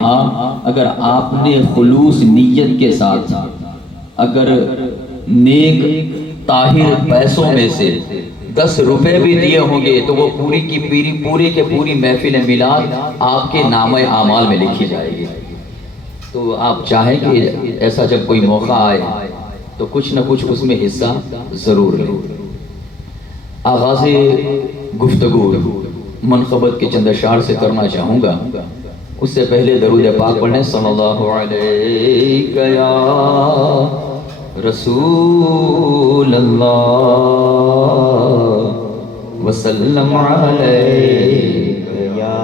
اگر آپ نے خلوص نیت کے ساتھ اگر نیک طاہر پیسوں میں سے 10 روپے بھی دیے ہوں گے تو وہ پوری محفل میلاد آپ کے نامہ اعمال میں لکھی جائے گی۔ تو آپ چاہیں کہ ایسا جب کوئی موقع آئے تو کچھ نہ کچھ اس میں حصہ ضرور لیں۔ آغاز گفتگو منقبت کے چند اشعار سے کرنا چاہوں گا، اس سے پہلے درود پاک پڑھیں۔ صلی اللہ علیہ یا رسول اللہ وسلم علیہ یا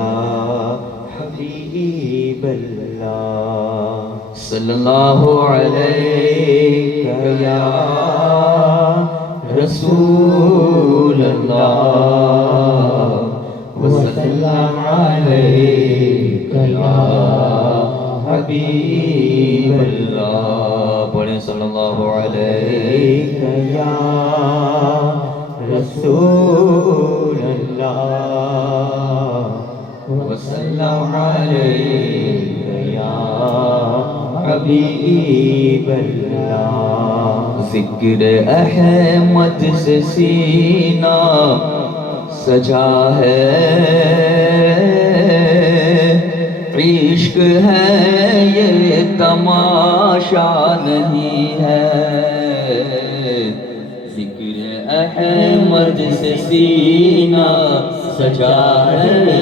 حبیب اللہ، صلی اللہ علیہ یا رسول اللہ وسلم علیک یا حبیب اللہ۔ پڑھیں صلی اللہ علیہ یا رسول اللہ وسلم علیک یا حبیب اللہ۔ ذکر احمد سے سینہ سجا ہے، عشق ہے یہ تماشا نہیں ہے۔ ذکر احمد سے سینہ سجا ہے،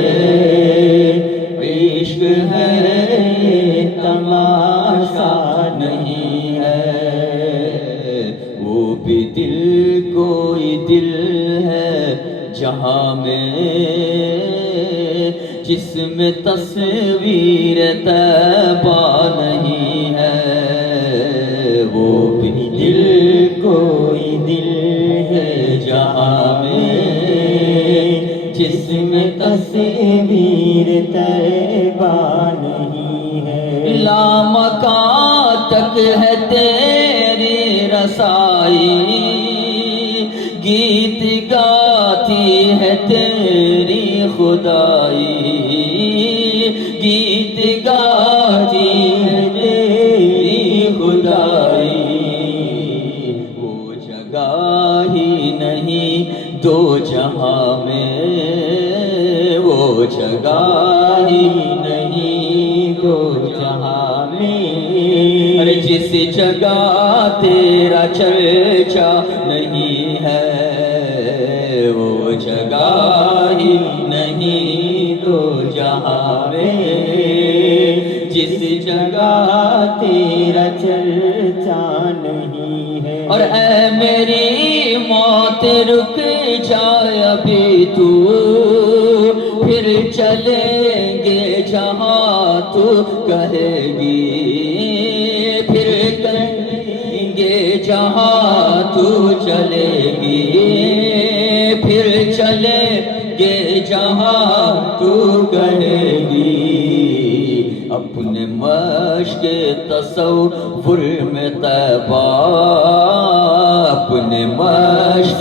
عشق ہے یہ تماشا نہیں ہے۔ وہ بھی دل کوئی دل ہے جہاں میں جس میں تصویر طیبہ نہیں ہے۔ وہ بھی دل کوئی دل ہے جہاں میں جس میں تصویر طیبہ نہیں ہے۔ لامکان تک ہے تیری رسائی، گیت گاتی ہے تیری خدائی، گیت گاتی ہے تیری خدائی۔ وہ جگہ ہی نہیں دو جہاں میں، وہ جگہ ہی نہیں دو جہاں میں، ارے جس جگہ تیرا چرچا نہیں ہے، وہ جگہ ہی نہیں دو جہاں میں، جس جگہ تیرا چرچا نہیں ہے۔ اور اے میری موت رک جائے ابھی تو، پھر چلیں گے جہاں تو کہے گی، پھر کہیں گے جہاں تو چلے گی، پھر چلیں گے جہاں تو کہے گی۔ اپنے مشق تصور میں طیبہ، اپنے مشق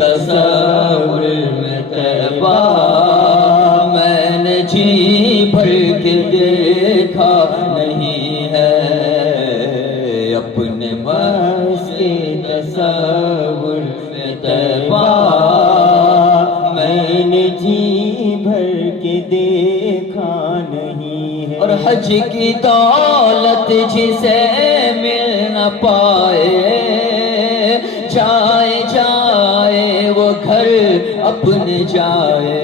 تصور میں طیبہ میں نے جی بھر کے دیکھا نہیں ہے۔ اپنے مشق تصور میں طیبہ میں نے جی بھر کے دیکھا نہیں ہے۔ اور حج کی دولت جسے مل نہ پائے، جائے جائے وہ گھر اپنے جائے،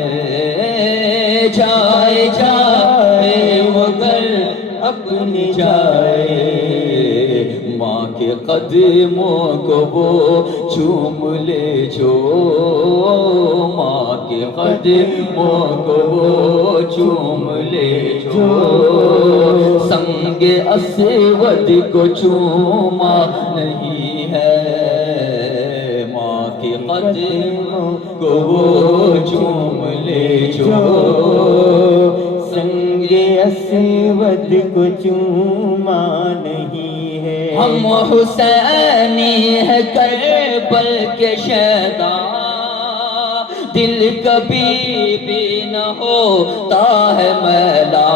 جائے جائے وہ گھر اپنے جائے۔ ماں کے قدموں کو وہ چوم لے جو، ماں کے قدموں کو وہ چوم لے جو، سنگ اسود کو چوما نہیں ہے۔ ماں کے قدموں کو وہ چوم لے جو، سنگ اسود کو چوما نہیں ہے۔ ہم حسینی ہے کربل کے شہدا، دل کبھی بھی نہ ہوتا ہے میلا،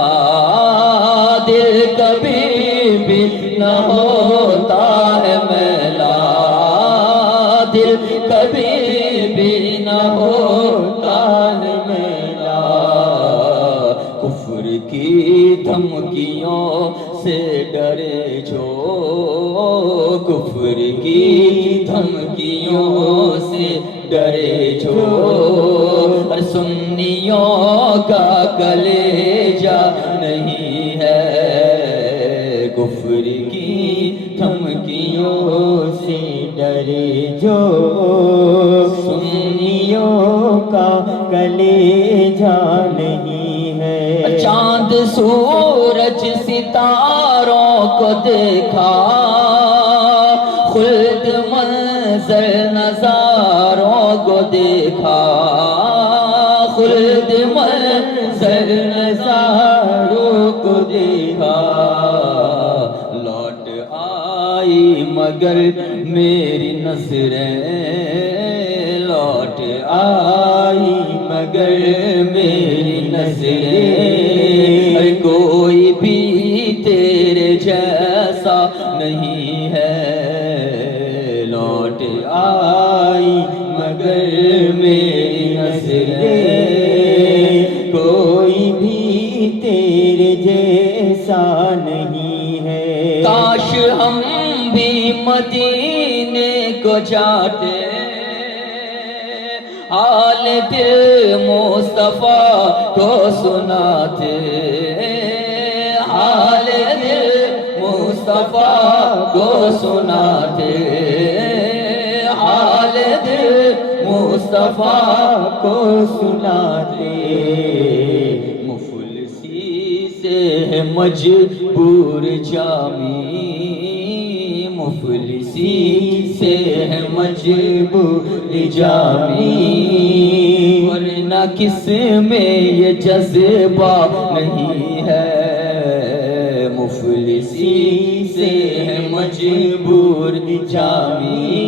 دل کبھی بھی نہ ہوتا ہے میلا، دل کبھی بھی نہ ہوتا ہے میلا، کفر کی دھمکیوں سے ڈرے جو، کفر کی دھمکیوں سے ڈرے جو، اور سنیوں کا کلیجہ نہیں ہے، کفر کی دھمکیوں سے ڈرے جو، سنیوں کا کلیجہ نہیں ہے، چاند سورج ستاروں کو دیکھا، خلد منظر نظاروں کو دیکھا، خلد منظر نظاروں کو دیکھا، لوٹ آئی مگر میری نظریں، لوٹ آئی مگر میری نظریں، کوئی بھی تیرے جیسا نہیں ہے، لوٹ آئی مگر میری نظریں، کوئی بھی تیرے جیسا نہیں ہے، کاش ہم بھی مدینے کو جاتے، حال دل مصطفیٰ کو سناتے، حال دل مصطفیٰ کو سناتے، حال دل مصطفیٰ کو سناتے، مفلسی سے ہے مجبور جامی، مفلسی سے ہے مجبور جامی، ورنہ کس میں یہ جذبہ نہیں ہے، مفلسی سے ہے مجبور جامی،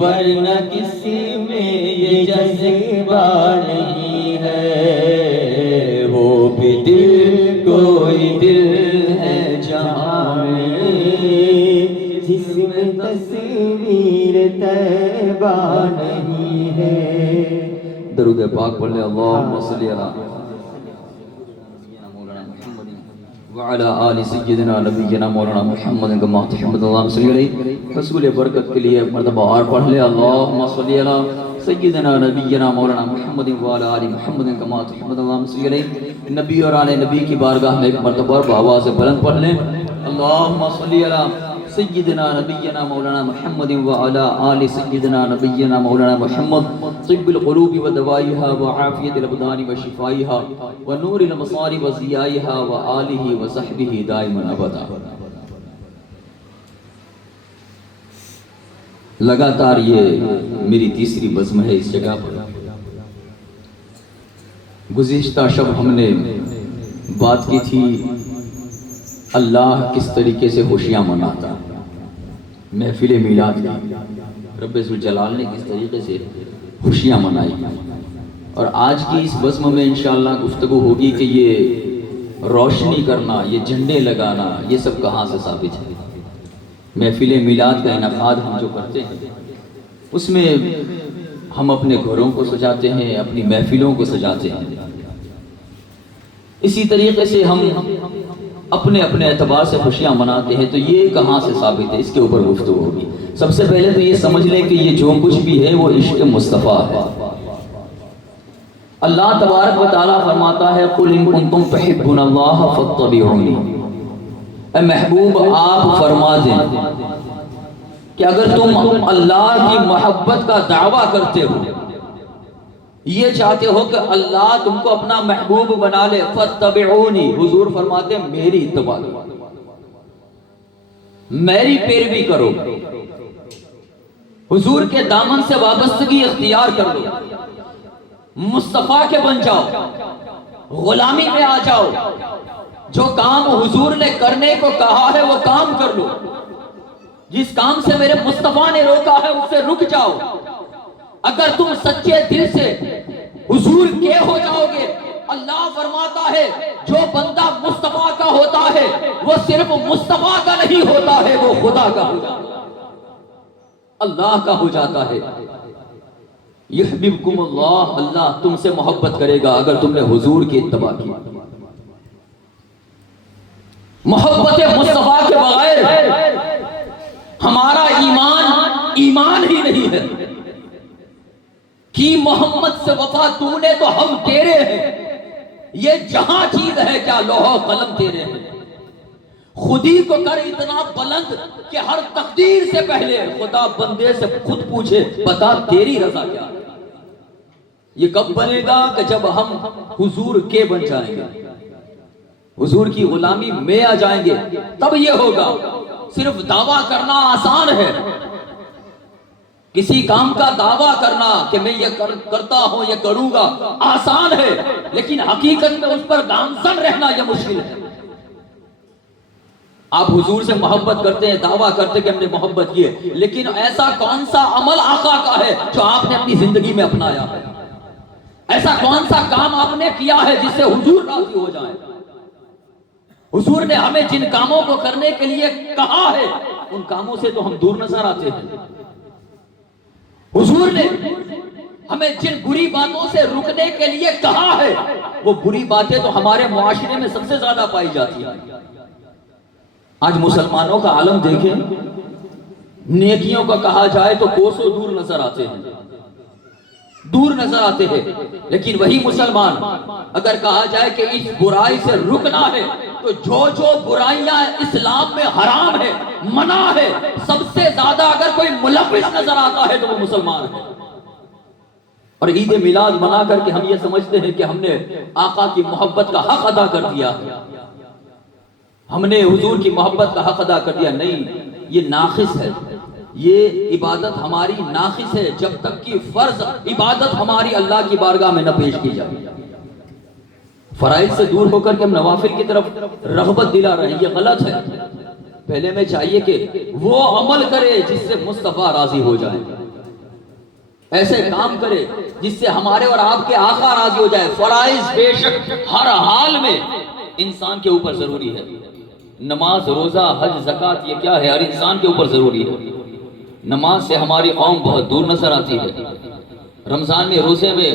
ورنہ کس میں یہ جذبہ نہیں ہے، وہ بھی دل کوئی دل ہے جہاں میں، جس میں تصویر طیبہ نہیں ہے، درود پاک پڑھ لیں، اللہم صلی علی وعلی آل سیدنا نبینا مولانا محمد کما تحمد، اللہم صلی علیہ، رسول برکت کے لیے مرتبہ اور پڑھ لیں، اللہم صلی علی سیدنا نبینا مولانا محمد وعلی آل محمد کما تحمد، اللہم صلی علیہ، نبی اور آل نبی کی بارگاہ میں ایک مرتبہ اور بآواز بلند پڑھ لیں، اللہم صلی علی سیدنا نبینا مولانا محمد وعلی آل سیدنا نبینا مولانا محمد، طب القلوب ودوائها وعافیت الابدان وشفائها ونور الابصار وضیائها وآلہ وصحبہ دائما ابدا۔ لگاتار یہ میری تیسری بزم ہے اس جگہ پر۔ گزشتہ شب ہم نے بات کی تھی اللہ کس طریقے سے خوشیاں مناتا، محفل میلاد کی رب ذوالجلال نے کس طریقے سے خوشیاں منائی، اور آج کی اس بزم میں انشاءاللہ گفتگو ہوگی کہ یہ روشنی کرنا، یہ جھنڈے لگانا، یہ سب کہاں سے ثابت ہے۔ محفل میلاد کا انعقاد ہم جو کرتے ہیں اس میں ہم اپنے گھروں کو سجاتے ہیں، اپنی محفلوں کو سجاتے ہیں، اسی طریقے سے ہم اپنے اپنے اعتبار سے خوشیاں مناتے ہیں، تو یہ کہاں سے ثابت ہے، اس کے اوپر گفتگو ہوگی۔ سب سے پہلے تو یہ سمجھ لیں کہ یہ جو کچھ بھی ہے وہ عشق مصطفیٰ ہے۔ اللہ تبارک و تعالیٰ فرماتا ہے قُلْ إِن كُنتُمْ تُحِبُّونَ اللَّهَ فَاتَّبِعُونِي، اے محبوب آپ فرما دیں کہ اگر تم اللہ کی محبت کا دعویٰ کرتے ہو، یہ چاہتے ہو کہ اللہ تم کو اپنا محبوب بنا لے، فَاتَّبِعُونِي، حضور فرماتے ہیں میری اتباع کرو، میری پیروی کرو، حضور کے دامن سے وابستگی اختیار کر لو، مصطفیٰ کے بن جاؤ، غلامی میں آ جاؤ، جو کام حضور نے کرنے کو کہا ہے وہ کام کر لو، جس کام سے میرے مصطفیٰ نے روکا ہے اس سے رک جاؤ، اگر تم سچے دل سے حضور کے ہو جاؤ گے، اللہ فرماتا ہے جو بندہ مصطفیٰ کا ہوتا ہے وہ صرف مصطفیٰ کا نہیں ہوتا ہے، وہ خدا کا ہو جاتا ہے، اللہ کا ہو جاتا ہے۔ یحببکم اللہ، اللہ تم سے محبت کرے گا اگر تم نے حضور کی اتباع کی۔ محبت مصطفیٰ کے بغیر ہمارا ایمان ہی نہیں ہے۔ کی محمد سے وفا تو نے تو ہم تیرے ہیں، یہ جہاں چیز ہے کیا لوح و قلم تیرے ہیں۔ خودی کو کر اتنا بلند کہ ہر تقدیر سے پہلے خدا بندے سے خود پوچھے بتا تیری رضا کیا ہے۔ یہ کب بنے گا کہ جب ہم حضور کے بن جائیں گے، حضور کی غلامی میں آ جائیں گے، تب یہ ہوگا۔ صرف دعویٰ کرنا آسان ہے، کسی کام کا دعویٰ کرنا کہ میں یہ کرتا ہوں یہ کروں گا آسان ہے، لیکن حقیقت میں اس پر گامزن رہنا یہ مشکل ہے۔ آپ حضور سے محبت کرتے ہیں، دعویٰ کرتے کہ ہم نے محبت کی ہے، لیکن ایسا کون سا عمل آقا کا ہے جو آپ نے اپنی زندگی میں اپنایا ہے؟ ایسا کون سا کام آپ نے کیا ہے جس سے حضور راضی ہو جائیں؟ حضور نے ہمیں جن کاموں کو کرنے کے لیے کہا ہے ان کاموں سے تو ہم دور نظر آتے ہیں۔ حضور نے ہمیں جن بری باتوں سے رکنے کے لیے کہا ہے وہ بری باتیں تو ہمارے معاشرے میں سب سے زیادہ پائی جاتی ہیں۔ آج مسلمانوں کا عالم دیکھیں، نیکیوں کا کہا جائے تو کوسوں دور نظر آتے ہیں، دور نظر آتے ہیں، لیکن وہی مسلمان اگر کہا جائے کہ اس برائی سے رکنا ہے تو جو برائیاں اسلام میں حرام ہے، منع ہے، سب سے زیادہ اگر کوئی ملوث نظر آتا ہے تو وہ مسلمان ہے۔ اور عید میلاد منا کر کے ہم یہ سمجھتے ہیں کہ ہم نے آقا کی محبت کا حق ادا کر دیا، ہم نے حضور کی محبت کا حق ادا کر دیا۔ نہیں، یہ ناقص ہے، یہ عبادت ہماری ناقص ہے جب تک کہ فرض عبادت ہماری اللہ کی بارگاہ میں نہ پیش کی جائے۔ فرائض سے دور ہو کر کے ہم نوافل کی طرف رغبت دلا رہے ہیں، یہ غلط ہے۔ پہلے میں چاہیے کہ وہ عمل کرے جس سے مصطفیٰ راضی ہو جائے، ایسے کام کرے جس سے ہمارے اور آپ کے آقا راضی ہو جائے۔ فرائض بے شک ہر حال میں انسان کے اوپر ضروری ہے، نماز، روزہ، حج، زکوٰۃ، یہ کیا ہے ہر انسان کے اوپر ضروری ہے۔ نماز سے ہماری قوم بہت دور نظر آتی ہے۔ رمضان میں روزے میں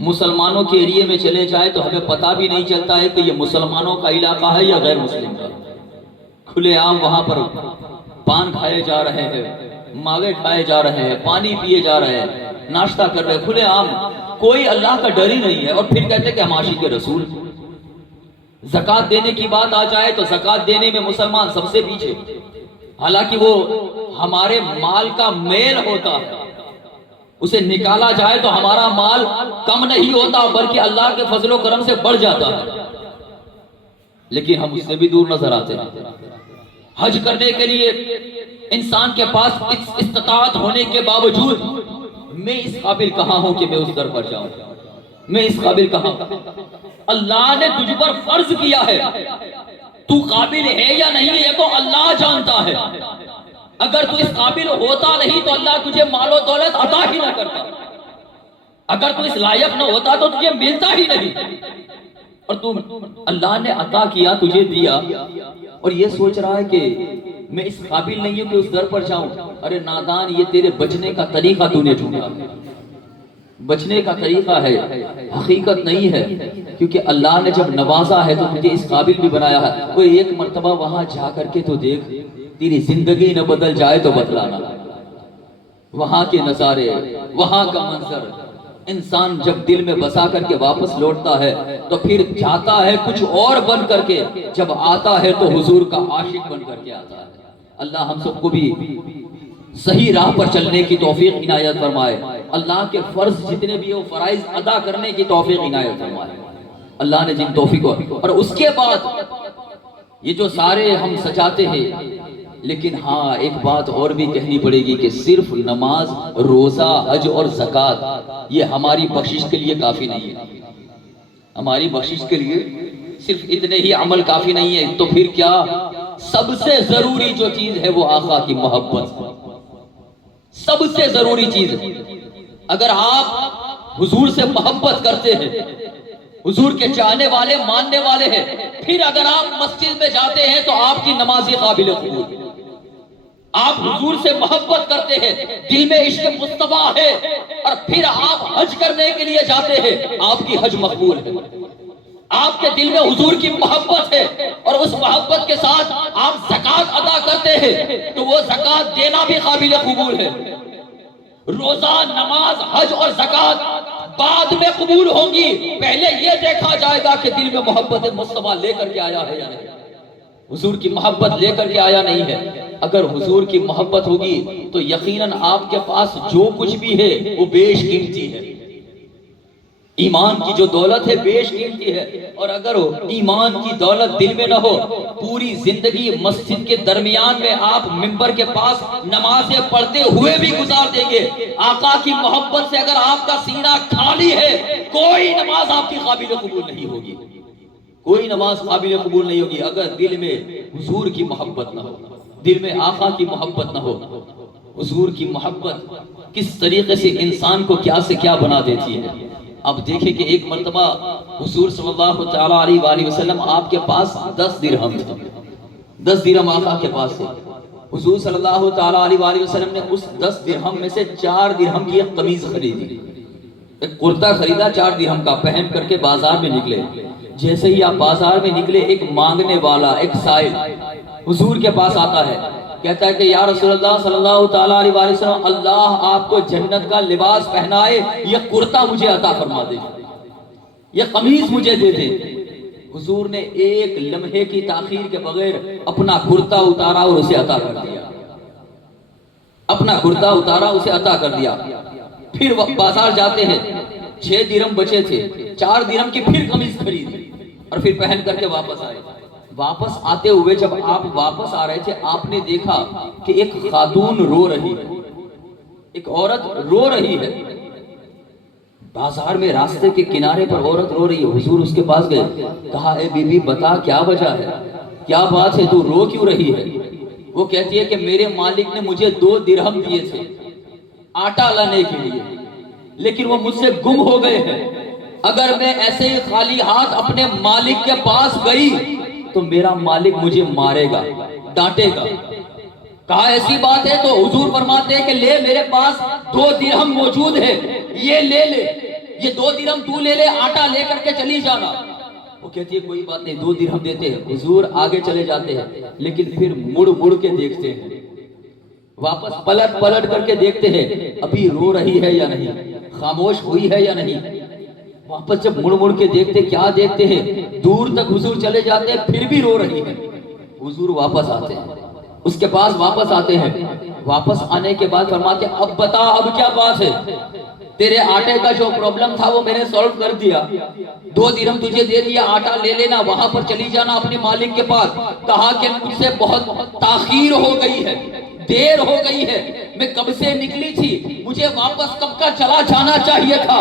مسلمانوں کے ایریے میں چلے جائے تو ہمیں پتہ بھی نہیں چلتا ہے کہ یہ مسلمانوں کا علاقہ ہے یا غیر مسلم کا۔ کھلے عام وہاں پر پان کھائے جا رہے ہیں، ماوے کھائے جا رہے ہیں، پانی پیے جا رہے ہیں، ناشتہ کر رہے ہیں، کھلے عام، کوئی اللہ کا ڈر ہی نہیں ہے، اور پھر کہتے ہیں کہ ہم عاشق رسول۔ زکوٰۃ دینے کی بات آ جائے تو زکوٰۃ دینے میں مسلمان سب سے پیچھے، حالانکہ وہ ہمارے مال کا میل ہوتا ہے، اسے نکالا جائے تو ہمارا مال کم نہیں ہوتا بلکہ اللہ کے فضل و کرم سے بڑھ جاتا ہے، لیکن ہم اس سے بھی دور نظر آتے ہیں۔ حج کرنے کے لیے انسان کے پاس استطاعت ہونے کے باوجود میں اس قابل کہاں ہوں کہ میں اس در پر جاؤں، میں اس قابل کہاں؟ اللہ نے تجھ پر فرض کیا ہے، تو قابل ہے یا نہیں یہ تو اللہ جانتا ہے۔ اگر تو اس قابل ہوتا نہیں تو اللہ تجھے مال و دولت عطا ہی نہ کرتا، اگر تو اس لائق نہ ہوتا تو تجھے ملتا ہی نہیں، اور تو اللہ نے عطا کیا، تجھے دیا، اور یہ سوچ رہا ہے کہ میں اس قابل نہیں ہوں کہ اس در پر جاؤں۔ ارے نادان، یہ تیرے بچنے کا طریقہ تو نے ڈھونڈا، بچنے کا طریقہ ہے، حقیقت نہیں ہے، کیونکہ اللہ نے جب نوازا ہے تو تجھے اس قابل بھی بنایا ہے۔ کوئی ایک مرتبہ وہاں جا کر کے تو دیکھ، تیری زندگی نہ بدل جائے تو بدلانا، وہاں کے نظارے، وہاں کا منظر، انسان جب دل میں بسا کر کے واپس لوٹتا ہے تو پھر جاتا ہے کچھ اور بن کر کے، جب آتا ہے تو حضور کا عاشق بن کر کے آتا ہے۔ اللہ ہم سب کو بھی صحیح راہ پر چلنے کی توفیق عنایت فرمائے، اللہ کے فرض جتنے بھی ہو فرائض ادا کرنے کی توفیق عنایت فرمائے، اللہ نے جن توفیق کو۔ اور اس کے بعد یہ جو سارے ہم سجاتے ہیں، لیکن ہاں ایک بات اور بھی کہنی پڑے گی کہ صرف نماز، روزہ، حج اور زکوٰۃ یہ ہماری بخشش کے لیے کافی نہیں ہے، ہماری بخشش کے لیے صرف اتنے ہی عمل کافی نہیں ہے، تو پھر کیا؟ سب سے ضروری جو چیز ہے وہ آقا کی محبت، سب سے ضروری چیز ہے۔ اگر آپ حضور سے محبت کرتے ہیں، حضور کے چاہنے والے ماننے والے ہیں، پھر اگر آپ مسجد میں جاتے ہیں تو آپ کی نمازی قابل قبول۔ آپ حضور سے محبت کرتے ہیں، دل میں عشق مصطفیٰ ہے، اور پھر آپ حج کرنے کے لیے جاتے ہیں، آپ کی حج مقبول ہے۔ آپ کے دل میں حضور کی محبت ہے اور اس محبت کے ساتھ آپ زکوٰۃ ادا کرتے ہیں تو وہ زکوٰۃ دینا بھی قابل قبول ہے۔ روزہ، نماز، حج اور زکوٰۃ بعد میں قبول ہوں گی، پہلے یہ دیکھا جائے گا کہ دل میں محبت مصطفیٰ لے کر کے آیا ہے یا نہیں، حضور کی محبت لے کر کے آیا نہیں ہے۔ اگر حضور کی محبت ہوگی تو یقیناً آپ کے پاس جو کچھ بھی ہے وہ بیش قیمتی ہے۔ ایمان کی جو دولت ہے بیش قیمتی ہے، اور اگر ایمان کی دولت دل میں نہ ہو، پوری زندگی مسجد کے درمیان میں آپ منبر کے پاس نمازیں پڑھتے ہوئے بھی گزار دیں گے، آقا کی محبت سے اگر آپ کا سینہ خالی ہے، کوئی نماز آپ کی قابل قبول نہیں ہوگی، کوئی نماز قابل قبول نہیں ہوگی اگر دل میں حضور کی محبت نہ ہو، دل میں آقا کی محبت نہ ہو۔ حضور کی محبت کس طریقے سے انسان کو کیا سے کیا بنا دیتی ہے۔ اب دیکھیں کہ ایک مرتبہ حضور صلی اللہ تعالیٰ علیہ وآلہ وسلم آپ کے پاس 10 درہم تھے، 10 درہم آقا کے پاس تھے۔ حضور صلی اللہ تعالیٰ علیہ وآلہ وسلم نے اس 10 درہم میں سے 4 درہم کی ایک قمیض خریدی، ایک کرتا خریدا 4 درہم کا، پہن کر کے بازار میں نکلے۔ جیسے ہی آپ بازار میں نکلے، ایک مانگنے والا، ایک سائل حضور کے پاس آتا ہے، کہتا ہے کہ یا رسول اللہ صلی اللہ تعالیٰ علیہ وآلہ وسلم، اللہ آپ کو جنت کا لباس پہنائے، یہ کرتا مجھے عطا فرما دے، یہ قمیض مجھے دے دے۔ حضور نے ایک لمحے کی تاخیر کے بغیر اپنا کرتا اتارا اور اسے عطا کر دیا، اپنا کرتا اتارا اسے عطا کر دیا۔ پھر وہ بازار جاتے ہیں، 6 درہم بچے تھے، 4 درہم کی پھر قمیض خریدی اور پھر پہن کر کے واپس آئے۔ واپس آتے ہوئے جب آپ واپس آ رہے تھے، آپ نے دیکھا کہ ایک خاتون رو رہی ہے، ایک عورت رو رہی ہے بازار میں، راستے کے کنارے پر عورت رو رہی ہے۔ حضور اس کے پاس گئے، کہا اے بی بی بتا کیا وجہ ہے، کیا بات ہے، تو رو کیوں رہی ہے؟ وہ کہتی ہے کہ میرے مالک نے مجھے 2 درہم دیے تھے آٹا لانے کے لیے، لیکن وہ مجھ سے گم ہو گئے ہیں۔ اگر میں ایسے ہی خالی ہاتھ اپنے مالک کے پاس گئی تو میرا مالک مجھے مارے گا، ڈانٹے گا۔ کہا ایسی بات ہے؟ تو حضور فرماتے ہیں کہ لے، میرے پاس 2 درہم موجود ہے، یہ لے لے، یہ 2 درہم تو لے لے، آٹا لے کر کے چلی جانا۔ وہ کہتی ہے کوئی بات نہیں، 2 درہم دیتے ہیں۔ حضور آگے چلے جاتے ہیں، لیکن پھر مڑ مڑ کے دیکھتے ہیں، واپس پلٹ پلٹ کر کے دیکھتے ہیں، ابھی رو رہی ہے یا نہیں، خاموش ہوئی ہے یا نہیں۔ واپس جب مڑ مڑ کے دیکھتے، کیا دیکھتے ہیں، دور تک حضور چلے جاتے ہیں، پھر بھی رو رہی ہے۔ حضور واپس آتے ہیں، اس کے پاس واپس آتے ہیں، واپس آنے کے بعد فرماتے ہیں اب بتا اب کیا بات ہے، تیرے آٹے کا جو پرابلم تھا وہ میں نے سولو کر دیا، 2 درہم تجھے دے دیا، آٹا لے لینا، وہاں پر چلی جانا اپنے مالک کے پاس۔ کہا کہ مجھ سے بہت تاخیر ہو گئی ہے، دیر ہو گئی ہے، میں کب سے نکلی تھی، مجھے واپس کب کا چلا جانا چاہیے تھا،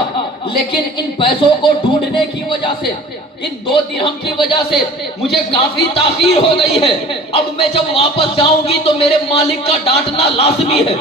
لیکن ان پیسوں کو ڈھونڈنے کی وجہ سے، ان 2 درہم کی وجہ سے مجھے کافی تاخیر ہو گئی ہے۔ اب میں جب واپس جاؤں گی تو میرے مالک کا ڈانٹنا لازمی ہے،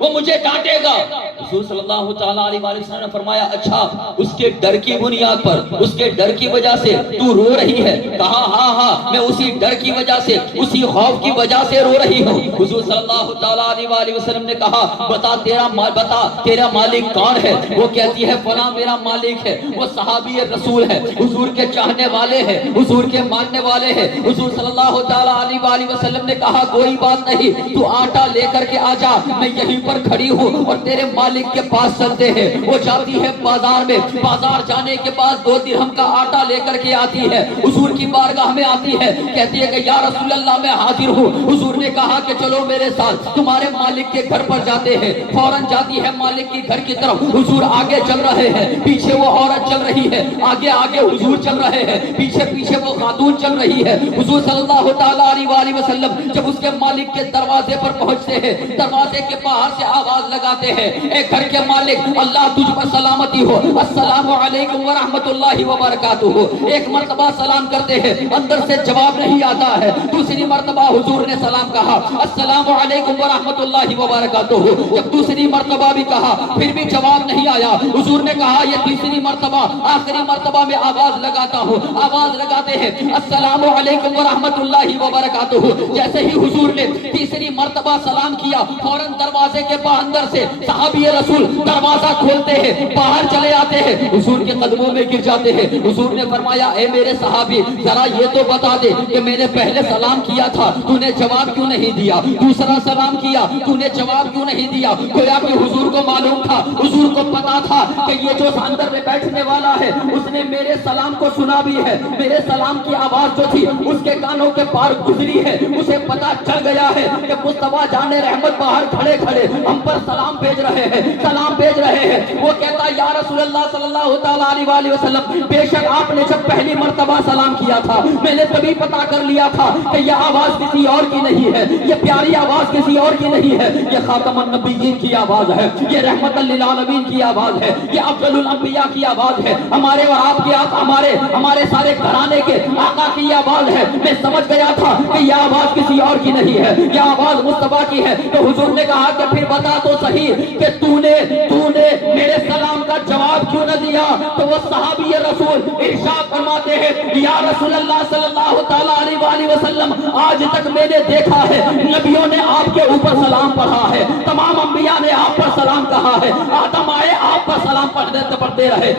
وہ مجھے ڈانٹے گا۔ حضور صلی اللہ تعالیٰ علیہ وسلم نے فرمایا اچھا، اس کے ڈر کی بنیاد پر، اس کے ڈر کی وجہ سے تو رو رہی ہے؟ کہا ہاں میں اسی ڈر کی وجہ سے، اسی خوف کی وجہ سے رو رہی ہوں۔ حضور صلی اللہ تعالیٰ علیہ وسلم نے کہا بتا تیرا مالک کون ہے؟ وہ کہتی ہے فلاں میرا مالک ہے، وہ صحابی رسول ہے، حضور کے چاہنے والے ہیں، حضور کے ماننے والے ہیں۔ حضور صلی اللہ تعالیٰ علیہ وسلم نے کہا کوئی بات نہیں، تو آٹا لے کر کے آ جا، میں یہیں پر کھڑی ہوں اور تیرے مالک کے پاس چلتے ہیں۔ وہ جاتی ہے بازار میں، بازار جانے کے بعد 2 درہم کا آٹا لے کر کے آتی ہے، حضور کی بارگاہ میں آتی ہے، کہتی ہے کہ یا رسول اللہ میں حاضر ہوں۔ حضور نے کہا کہ چلو میرے ساتھ، تمہارے مالک کے گھر پر جاتے ہیں۔ فوراً جاتی ہے مالک کے گھر کی طرف، حضور آگے چل رہے ہیں، پیچھے وہ عورت چل رہی ہے، آگے آگے حضور چل رہے ہیں، پیچھے پیچھے وہ خاتون چل رہی ہے۔ حضور صلی اللہ تعالیٰ علیہ وسلم جب اس کے مالک کے دروازے پر پہنچتے ہیں، دروازے کے باہر سے آواز لگاتے ہیں اے گھر کے مالک اللہ تجھ پر سلامتی ہو، السلام علیکم ورحمۃ اللہ وبرکاتہ۔ ایک مرتبہ سلام کرتے ہیں، اندر سے جواب نہیں آتا ہے، دوسری مرتبہ حضور نے سلام کہا، السلام علیکم ورحمۃ اللہ وبرکاتہ۔ جب دوسری مرتبہ بھی کہا پھر بھی جواب نہیں آیا، حضور نے کہا یہ تیسری مرتبہ آخری مرتبہ میں آواز لگاتا ہوں۔ آواز لگاتے ہیں، السلام علیکم ورحمۃ اللہ وبرکاتہ۔ جیسے ہی حضور نے تیسری مرتبہ سلام کیا، فوراً دروازے کے اندر سے صحابی رسول دروازہ کھولتے ہیں، باہر چلے آتے ہیں، حضور کے قدموں میں گر جاتے ہیں۔ حضور نے فرمایا اے میرے صحابی ذرا یہ تو بتا دے کہ میں نے پہلے سلام کیا تھا تو نے جواب کیوں نہیں دیا، دوسرا سلام کیا تو نے جواب کیوں نہیں دیا؟ گویا کہ حضور کو معلوم تھا، حضور کو پتا تھا کہ یہ جو اندر میں بیٹھنے والا ہے اس نے میرے سلام کو سنا بھی ہے، میرے سلام کی آواز جو تھی اس کے کانوں کے پار گزری ہے، اسے پتا چل گیا ہے کہ مصطفیٰ جان رحمت باہر کھڑے کھڑے ہم پر سلام بھیج رہے ہیں، سلام بھیج رہے ہیں۔ وہ کہتا یا رسول اللہ صلی اللہ تعالیٰ علیہ وسلم، بے شک آپ نے جب پہلی مرتبہ سلام کیا تھا میں نے تبھی پتا کر لیا تھا کہ یہ آواز کسی اور کی نہیں ہے، یہ پیاری آواز کسی اور کی نہیں ہے، یہ خاتم النبیین کی آواز ہے، یہ رحمت للعالمین کی آواز ہے، یہ افضل الانبیاء کی آواز ہے، ہمارے اور آپ کی ہمارے سارے گھرانے کے آقا کی آواز ہے۔ میں سمجھ گیا تھا کہ یہ آواز کسی اور کی نہیں ہے، یہ آواز مصطفیٰ کی ہے۔ تو حضور نے کہا کہ پھر بتا تو صحیح کہ تو نے میرے سلام کا جواب کیوں نہ دیا؟ تو وہ صحابی رسول ارشاد فرماتے ہیں یا رسول اللہ صلی اللہ تعالیٰ علیہ وسلم، آج تک میں نے دیکھا ہے نبیوں نے آپ کے اوپر سلام پڑھا ہے، تمام انبیاء نے آپ پر سلام کہا ہے، آدم آئے آپ پر سلام پڑھتے رہے،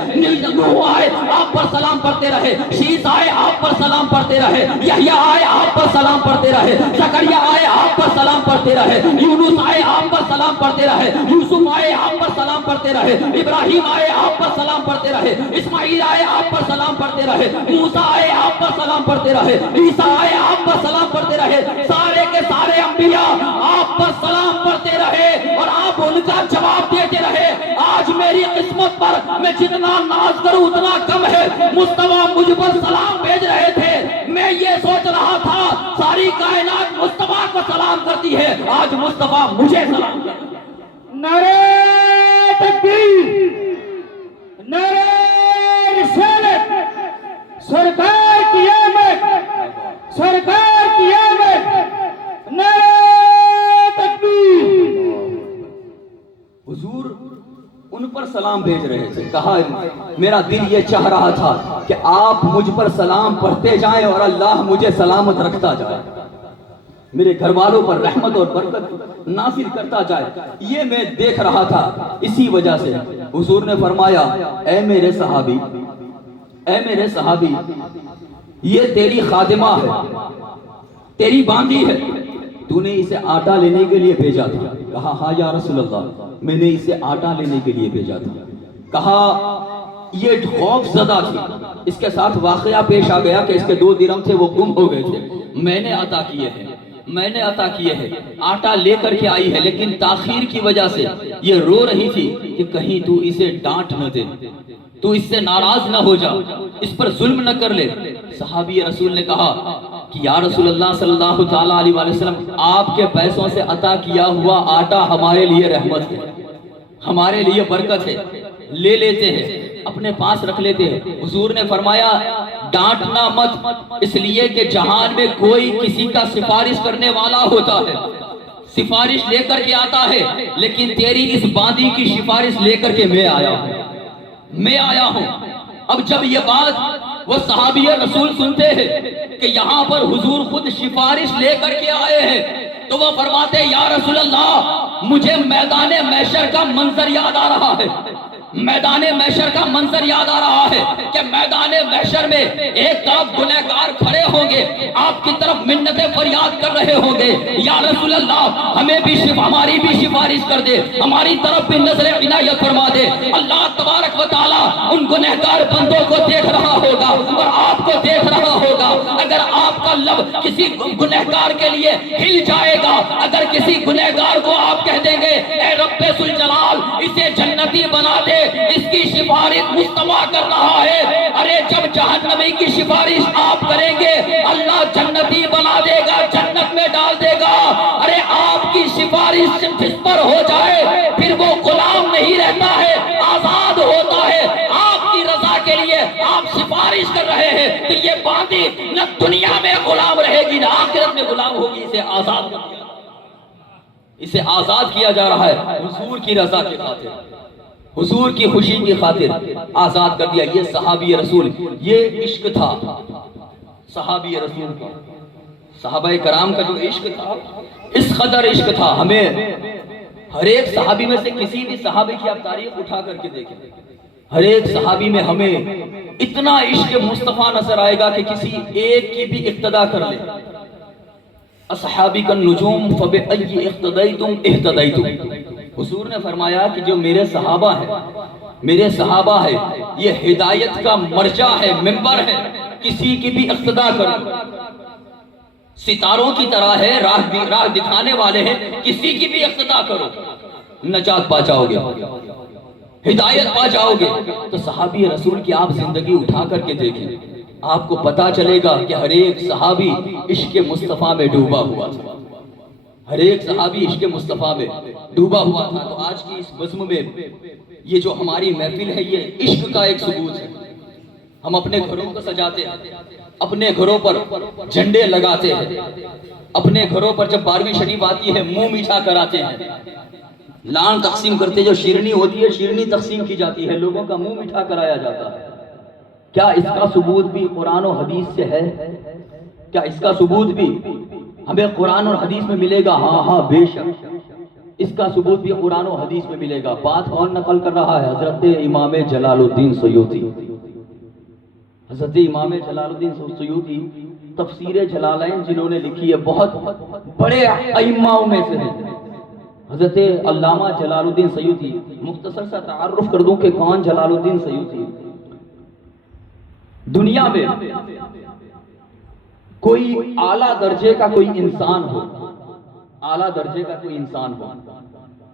نوح آئے آپ پر سلام پڑھتے رہے، شیس آئے آپ پر سلام پڑھتے رہے، یحییٰ آئے آپ پر سلام پڑھتے رہے، زکریا آئے آپ پر سلام پڑھتے رہے، یونس آئے آپ پر سلام پڑھتے رہے، یوسف آئے آپ پر سلام پڑھتے رہے، ابراہیم آئے آپ پر سلام پڑھتے رہے، اسماعیل آئے آپ پر سلام پڑھتے رہے، موسیٰ آئے آپ پر سلام پڑھتے رہے، عیسیٰ آئے آپ پر سلام پڑھتے رہے، سارے کے سارے انبیاء آپ پر سلام پڑھتے رہے اور آپ ان کا جواب دیتے رہے۔ آج میری قسمت پر میں جتنا ناز کروں اتنا کم ہے، مصطفیٰ مجھ پر سلام بھیج رہے تھے، میں یہ سوچ رہا تھا ساری کائنات مصطفیٰ کو سلام کرتی ہے، آج مصطفیٰ مجھے سلام کرتی ہے۔ نعرہ تکبیر، نعرہ رسالت، سرکار کی آمد، سرکار کی آمد، نعرہ تکبیر۔ حضور ان پر سلام بھیج رہے تھے، کہا میرا دل یہ چاہ رہا تھا کہ آپ مجھ پر سلام پڑھتے جائیں اور اللہ مجھے سلامت رکھتا جائے، میرے گھر والوں پر رحمت اور برکت نازل کرتا جائے، یہ میں دیکھ رہا تھا۔ اسی وجہ سے حضور نے فرمایا اے میرے صحابی یہ تیری خادمہ ہے، تیری باندی ہے، تو نے اسے آٹا لینے کے لیے بھیجا تھا؟ کہا ہاں یا رسول اللہ میں نے اسے آٹا لینے کے لیے بھیجا تھا۔ کہا یہ خوف زدہ تھی، اس کے ساتھ واقعہ پیش آ گیا کہ اس کے 2 درہم تھے وہ گم ہو گئے تھے، میں نے عطا کیے ہیں، آٹا لے کر کے آئی ہے، لیکن تاخیر کی وجہ سے یہ رو رہی تھی کہ کہیں تو اسے ڈانٹ نہ دے، تو اس سے ناراض نہ ہو جا، اس پر ظلم نہ کر لے۔ صحابی رسول نے کہا کہ یا رسول اللہ صلی اللہ تعالیٰ علیہ وسلم آپ کے پیسوں سے عطا کیا ہوا آٹا ہمارے لیے رحمت ہے، ہمارے لیے برکت ہے، لے لیتے ہیں، اپنے پاس رکھ لیتے ہیں۔ حضور نے فرمایا ڈانٹنا مت، اس لیے کہ جہان میں کوئی کسی کا سفارش کرنے والا ہوتا ہے، سفارش لے کر کے آتا ہے، لیکن تیری اس باندی کی سفارش لے کر کے میں آیا ہوں۔ اب جب یہ بات وہ صحابی رسول سنتے ہیں کہ یہاں پر حضور خود سفارش لے کر کے آئے ہیں، تو وہ فرماتے یا رسول اللہ مجھے میدان محشر کا منظر یاد آ رہا ہے، میدان محشر کا منظر یاد آ رہا ہے کہ میدان محشر میں ایک طرف گنہگار کھڑے ہوں گے، آپ کی طرف منتیں فریاد کر رہے ہوں گے یا رسول اللہ ہمیں بھی ہماری بھی سفارش کر دے، ہماری طرف بھی نظر عنایت فرما دے۔ اللہ تبارک و تعالیٰ ان گنہگار بندوں کو دیکھ رہا ہوگا اور آپ کو دیکھ رہا ہوگا۔ اگر آپ کا لب کسی گنہگار کے لیے ہل جائے گا، اگر کسی گنہگار کو آپ کہہ دیں گے اے رب ذوالجلال اسے جنتی بنا دے، اس کی سفارش مصطفیٰ کر رہا ہے، ارے جب جہنمی کی سفارش آپ کریں گے اللہ جنتی بنا دے گا، جنت میں ڈال دے گا۔ ارے آپ کی سفارش جس پر ہو جائے پھر وہ غلام نہیں خواہش کر رہے ہیں تو یہ باندی نہ دنیا میں غلام رہے گی نہ آخرت میں غلام ہوگی. اسے آزاد کر دیا, اسے آزاد کیا جا رہا ہے حضور کی رضا کی خاطر, حضور کی خوشی کی خاطر آزاد کر دیا. یہ صحابی رسول, یہ عشق تھا صحابی رسول کا, صحابہ کرام کا جو عشق تھا, اس قدر عشق تھا. ہمیں ہر ایک صحابی میں سے کسی بھی صحابی کی آپ تاریخ اٹھا کر کے دیکھیں, ہر ایک صحابی میں ہمیں اتنا عشق مصطفیٰ نظر آئے گا کہ کسی ایک کی بھی اقتدا کر لیں. اصحابی کا نجوم فبأی اقتدیتم اہتدیتم. حضور نے فرمایا کہ جو میرے صحابہ ہیں, میرے صحابہ ہے, یہ ہدایت کا مرجع ہے, منبر ہے, کسی کی بھی اقتدا کرو. ستاروں کی طرح ہے, راہ دکھانے والے ہیں, کسی کی بھی اقتدا کرو, نجات پا جاؤ گے, ہدایت پا جاؤ گے. تو صحابی رسول کی آپ زندگی اٹھا کر کے دیکھیں, آپ کو پتا چلے گا کہ ہر ایک صحابی عشق مصطفیٰ میں ڈوبا ہوا تھا, ہر ایک صحابی عشق مصطفیٰ میں ڈوبا ہوا تھا. تو آج کی اس بزم میں یہ جو ہماری محفل ہے, یہ عشق کا ایک ثبوت ہے. ہم اپنے گھروں کو سجاتے ہیں, اپنے گھروں پر جھنڈے لگاتے ہیں, اپنے گھروں پر جب 12ویں شریف آتی ہے منہ میٹھا کراتے ہیں, لان تقسیم کرتے, جو شیرنی ہوتی ہے شیرنی تقسیم کی جاتی ہے, لوگوں کا منہ میٹھا کرایا جاتا ہے. کیا اس کا ثبوت بھی قرآن و حدیث سے ہے؟ کیا اس کا ثبوت بھی ہمیں قرآن اور حدیث میں ملے گا؟ ہاں ہاں بے شک اس کا ثبوت بھی قرآن و حدیث میں ملے گا. بات کون نقل کر رہا ہے؟ حضرت امام جلال الدین سیوطی. حضرت امام جلال الدین سیوطی تفسیر جلالین جنہوں نے لکھی ہے, بہت بڑے ائمہ میں سے ہیں. حضرت علامہ جلال الدین سیوطی, مختصر سا تعارف کر دوں کہ کون جلال الدین سیوطی. دنیا میں کوئی اعلیٰ درجے کا کوئی انسان ہو, اعلیٰ درجے کا کوئی انسان ہو,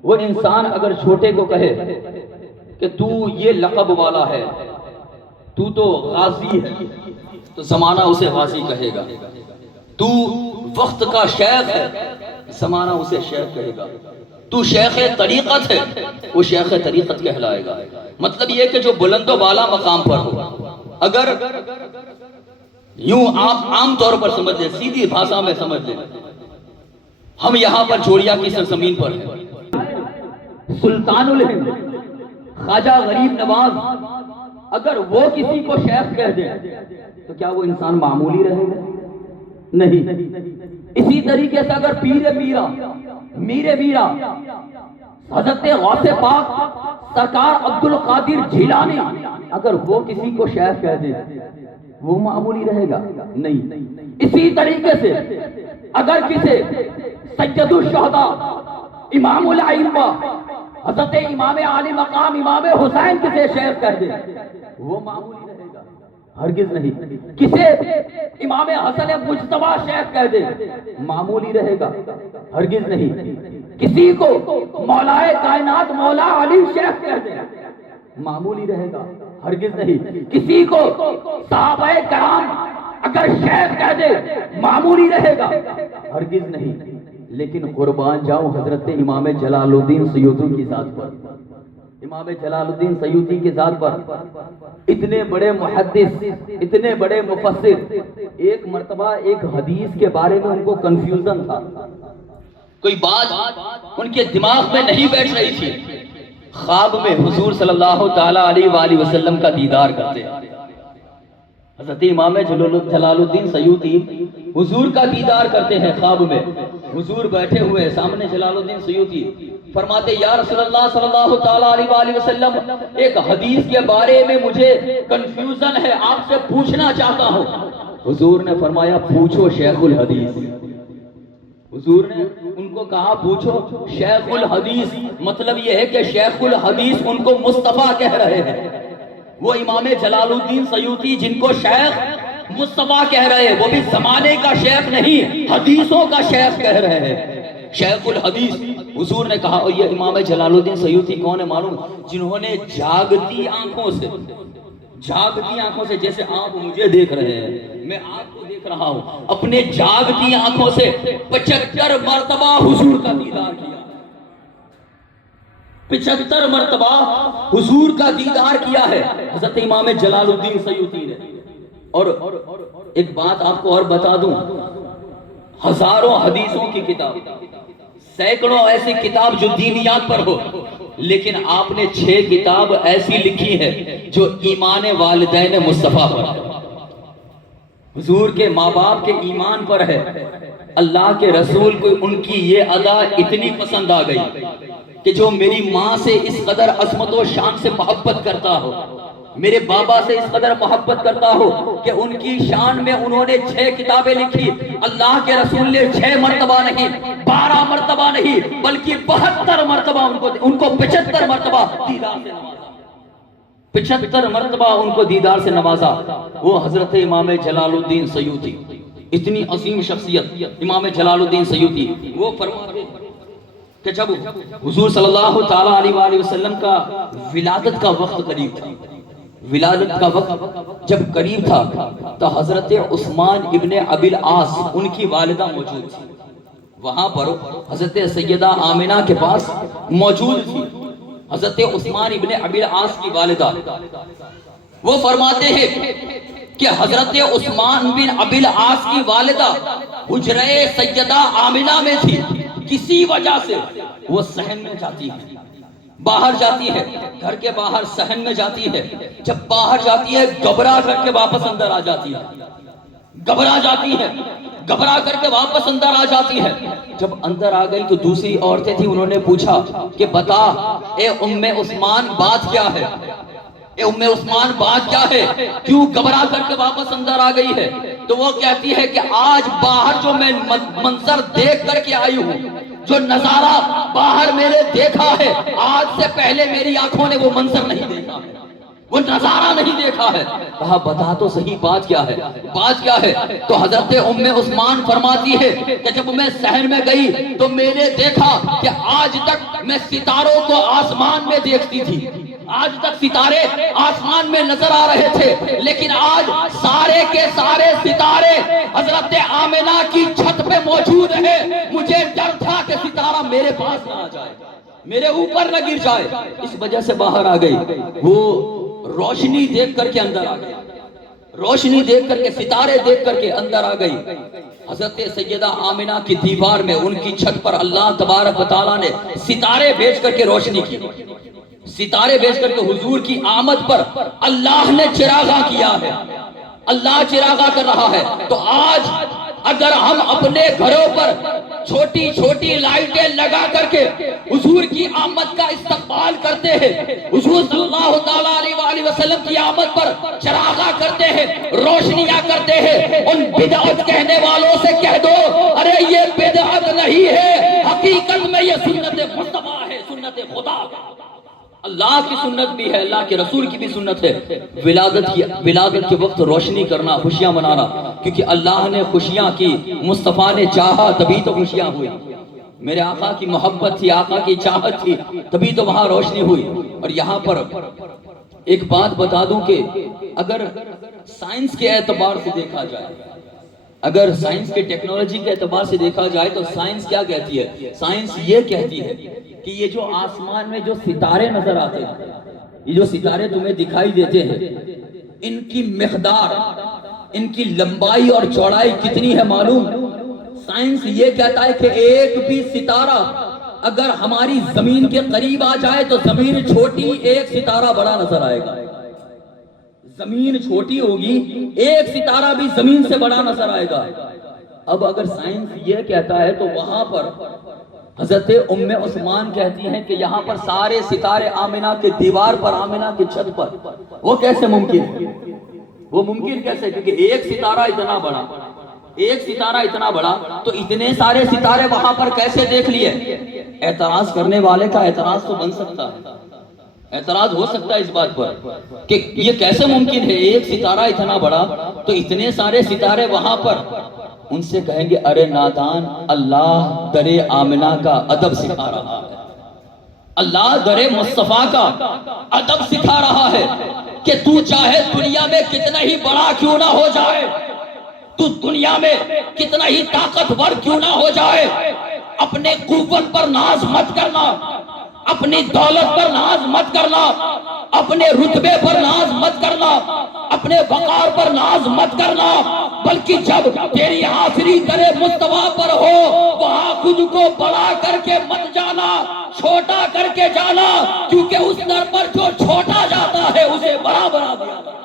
وہ انسان اگر چھوٹے کو کہے کہ تو یہ لقب والا ہے, تو تو غازی ہے, تو زمانہ اسے غازی کہے گا. تو وقت کا شیخ ہے, زمانہ اسے شیخ کہے گا. تو شیخ طریقت ہے, وہ شیخ طریقت کہلائے گا. مطلب یہ کہ جو بلند و بالا مقام پر ہو. اگر یوں آپ عام طور پر سمجھ لیں, سیدھی بھاشا میں سمجھ لیں, ہم یہاں پر جوڑیا کی سرزمین پر ہیں, سلطان الہند خواجہ غریب نواز اگر وہ کسی کو شیخ کہہ دیں تو کیا وہ انسان معمولی رہے گا؟ نہیں. اسی طریقے سے اگر پیر میرا حضرت غوث پاک سرکار عبد القادر جیلانی اگر وہ کسی کو شیخ کہہ دے وہ معمولی رہے گا؟ نہیں. اسی طریقے سے اگر کسی سید الشہداء امام الائمہ حضرت امام عالی مقام امام حسین کسی شیخ کہہ دے وہ معمولی رہے گا؟ ہرگز نہیں. کسی امام حسن مجتبی شیخ کہہ دے معمولی رہے گا؟ ہرگز نہیں. کسی کو مولائے کائنات مولا علی شیخ کہہ دے معمولی رہے گا؟ ہرگز نہیں. کسی کو صحابہ کرام اگر شیخ کہہ دے معمولی رہے گا؟ ہرگز نہیں. لیکن قربان جاؤں حضرت امام جلال الدین سیوطی کی ذات پر, امام جلال الدین سیوطی کی ذات پر. اتنے بڑے محدث, اتنے بڑے مفسر, ایک مرتبہ ایک حدیث کے بارے میں ان کو کنفیوژن تھا, کوئی بات ان کے دماغ میں نہیں بیٹھ رہی تھی. خواب میں حضور صلی اللہ تعالی علیہ وآلہ وسلم کا دیدار کرتے. حضرت امام جلال الدین سیوطی حضور کا دیدار کرتے ہیں خواب میں. حضور بیٹھے ہوئے سامنے, جلال الدین سیوطی فرماتے یا رسول اللہ صلی اللہ تعالی علیہ وآلہ وسلم, ایک حدیث کے بارے میں مجھے کنفیوژن ہے, آپ سے پوچھنا چاہتا ہوں. حضور نے فرمایا پوچھو شیخ الحدیث. حضور نے ان کو کہا پوچھو شیخ الحدیث. مطلب یہ ہے کہ شیخ الحدیث ان کو مصطفیٰ کہہ رہے ہیں. وہ امام جلال الدین سیوطی جن کو شیخ مصطفیٰ کہہ رہے ہیں, وہ بھی زمانے کا شیخ نہیں, حدیثوں کا شیخ کہہ رہے ہیں, شیخ الحدیث. حضور نے کہا, اور یہ امام جلال الدین سیوطی کون ہے معلوم؟ جنہوں نے جاگتی آنکھوں سے جیسے آپ مجھے دیکھ رہے ہیں, میں آپ کو دیکھ رہا ہوں, اپنے جاگتی آنکھوں سے 75 مرتبہ حضور کا دیدار کیا. 75 مرتبہ حضور کا دیدار کیا ہے حضرت امام جلال الدین سیوطی نے. اور ایک بات آپ کو اور بتا دوں، ہزاروں حدیثوں کی کتاب، سینکڑوں ایسی کتاب جو دینیات پر ہو، لیکن آپ نے 6 کتاب ایسی لکھی ہے جو ایمان والدین مصطفیٰ پر ہے، حضور کے ماں باپ کے ایمان پر ہے۔ اللہ کے رسول کو ان کی یہ ادا اتنی پسند آ گئی کہ جو میری ماں سے اس قدر عظمت و شان سے محبت کرتا ہو، میرے بابا سے اس قدر محبت کرتا ہو کہ ان کی شان میں انہوں نے 6 کتابیں لکھی۔ اللہ کے رسول نے 6 مرتبہ نہیں، 12 مرتبہ نہیں، بلکہ 72 مرتبہ ان کو 75 مرتبہ دیدار سے نوازا، 75 مرتبہ ان کو دیدار سے نوازا۔ وہ حضرت امام جلال الدین سیوطی، اتنی عظیم شخصیت امام جلال الدین سیوطی، وہ فرماتے ہیں کہ جب حضور صلی اللہ تعالیٰ علیہ وآلہ وسلم کا ولادت کا وقت قریب تھا، ولادت کا وقت جب قریب تھا تو حضرت عثمان ابن ابی العاص ان کی والدہ موجود تھی، وہاں پر حضرت سیدہ آمنہ کے پاس موجود تھی، حضرت عثمان ابن ابی العاص کی والدہ۔ وہ فرماتے ہیں کہ حضرت عثمان بن ابی العاص کی والدہ حجرہ سیدہ آمنہ میں تھی، کسی وجہ سے وہ صحن میں جاتی ہے، باہر جاتی ہے، گھر کے باہر صحن میں جاتی ہے، جب باہر جاتی ہے گھبرا کر کے واپس اندر آ جاتی ہے، گھبرا جاتی ہے، گھبرا کر کے واپس اندر آ جاتی ہے۔ جب اندر آ گئی تو دوسری عورتیں تھیں، انہوں نے پوچھا کہ بتا اے ام عثمان بات کیا ہے، اے ام عثمان بات کیا ہے، کیوں گھبرا کر کے واپس اندر آ گئی ہے؟ تو وہ کہتی ہے کہ آج باہر جو میں منظر دیکھ کر کے آئی ہوں، جو نظارہ باہر میں نے دیکھا ہے، آج سے پہلے میری آنکھوں نے وہ منظر نہیں دیکھا ہے، وہ نظارہ نہیں دیکھا ہے۔ کہا بتا تو صحیح بات کیا ہے، بات کیا ہے؟ تو حضرت ام عثمان فرماتی ہے کہ جب میں صحن میں گئی تو میں نے دیکھا کہ آج تک میں ستاروں کو آسمان میں دیکھتی تھی، آج تک ستارے آسمان میں نظر آ رہے تھے، لیکن آج سارے کے سارے ستارے حضرت آمنہ کی چھت پہ موجود ہیں۔ مجھے ڈر تھا کہ ستارہ میرے پاس نہ آ جائے، میرے اوپر نہ گر جائے، اس وجہ سے باہر آ گئی۔ وہ روشنی دیکھ کر کے اندر آ گئی، روشنی دیکھ کر کے، ستارے دیکھ کر کے اندر آ گئی۔ حضرت سیدہ آمنہ کی دیوار میں، ان کی چھت پر اللہ تبارک و تعالیٰ نے ستارے بھیج کر کے روشنی کی، ستارے بھیج کر کے حضور کی آمد پر اللہ نے چراغاں کیا ہے، اللہ چراغاں کر رہا ہے۔ تو آج اگر ہم اپنے گھروں پر چھوٹی چھوٹی لائٹیں لگا کر کے حضور کی آمد کا استقبال کرتے ہیں، حضور صلی اللہ تعالیٰ علیہ وآلہ وسلم کی آمد پر چراغاں کرتے ہیں، روشنیاں کرتے ہیں، ان بدعت کہنے والوں سے کہہ دو ارے یہ بدعت نہیں ہے، حقیقت میں یہ سنت مصطفیٰ ہے، سنت خدا، اللہ کی سنت بھی ہے، اللہ کے رسول کی بھی سنت ہے۔ ولادت کے وقت روشنی کرنا، خوشیاں منانا، کیونکہ اللہ نے خوشیاں کی، مصطفیٰ نے چاہا تبھی تو خوشیاں ہوئی، میرے آقا کی محبت تھی، آقا کی چاہت تھی، تبھی تو وہاں روشنی ہوئی۔ اور یہاں پر ایک بات بتا دوں کہ اگر سائنس کے اعتبار سے دیکھا جائے، اگر سائنس کے ٹیکنالوجی کے اعتبار سے دیکھا جائے تو سائنس کیا کہتی ہے؟ سائنس یہ کہتی ہے کہ یہ جو آسمان میں جو ستارے نظر آتے ہیں، یہ جو ستارے تمہیں دکھائی دیتے ہیں، ان کی مقدار، ان کی لمبائی اور چوڑائی کتنی ہے معلوم؟ سائنس یہ کہتا ہے کہ ایک بھی ستارہ اگر ہماری زمین کے قریب آ جائے تو زمین چھوٹی، ایک ستارہ بڑا نظر آئے گا۔ زمین چھوٹی ہوگی، ایک ستارہ بھی زمین سے بڑا نظر آئے گا۔ اب اگر سائنس یہ کہتا ہے تو وہاں پر حضرت ام عثمان کہتی ہیں کہ یہاں پر سارے ستارے آمنہ کے دیوار پر، آمنہ کی چھت پر، وہ کیسے ممکن ہے؟ وہ ممکن کیسے؟ کیونکہ ایک ستارہ اتنا بڑا، ایک ستارہ اتنا بڑا تو اتنے سارے ستارے وہاں پر کیسے دیکھ لیے؟ اعتراض کرنے والے کا اعتراض تو بن سکتا ہے، اعتراض ہو سکتا ہے اس بات پر کہ یہ کیسے ممکن ہے، ایک ستارہ اتنا بڑا تو اتنے سارے ستارے وہاں پر۔ ان سے کہیں گے ارے نادان، اللہ در آمنہ کا ادب سکھا رہا ہے، اللہ در مصطفیٰ کا ادب سکھا رہا ہے کہ تو چاہے دنیا میں کتنا ہی بڑا کیوں نہ ہو جائے، تو دنیا میں کتنا ہی طاقتور کیوں نہ ہو جائے، اپنے قوت پر ناز مت کرنا، اپنی دولت پر ناز مت کرنا، اپنے رتبے پر ناز مت کرنا، اپنے وقار پر ناز مت کرنا، بلکہ جب تیری آخری در مصطفیٰ پر ہو وہاں خود کو بڑا کر کے مت جانا، چھوٹا کر کے جانا، کیونکہ اس در پر جو چھوٹا جاتا ہے اسے بڑا بنا دیا جاتا ہے،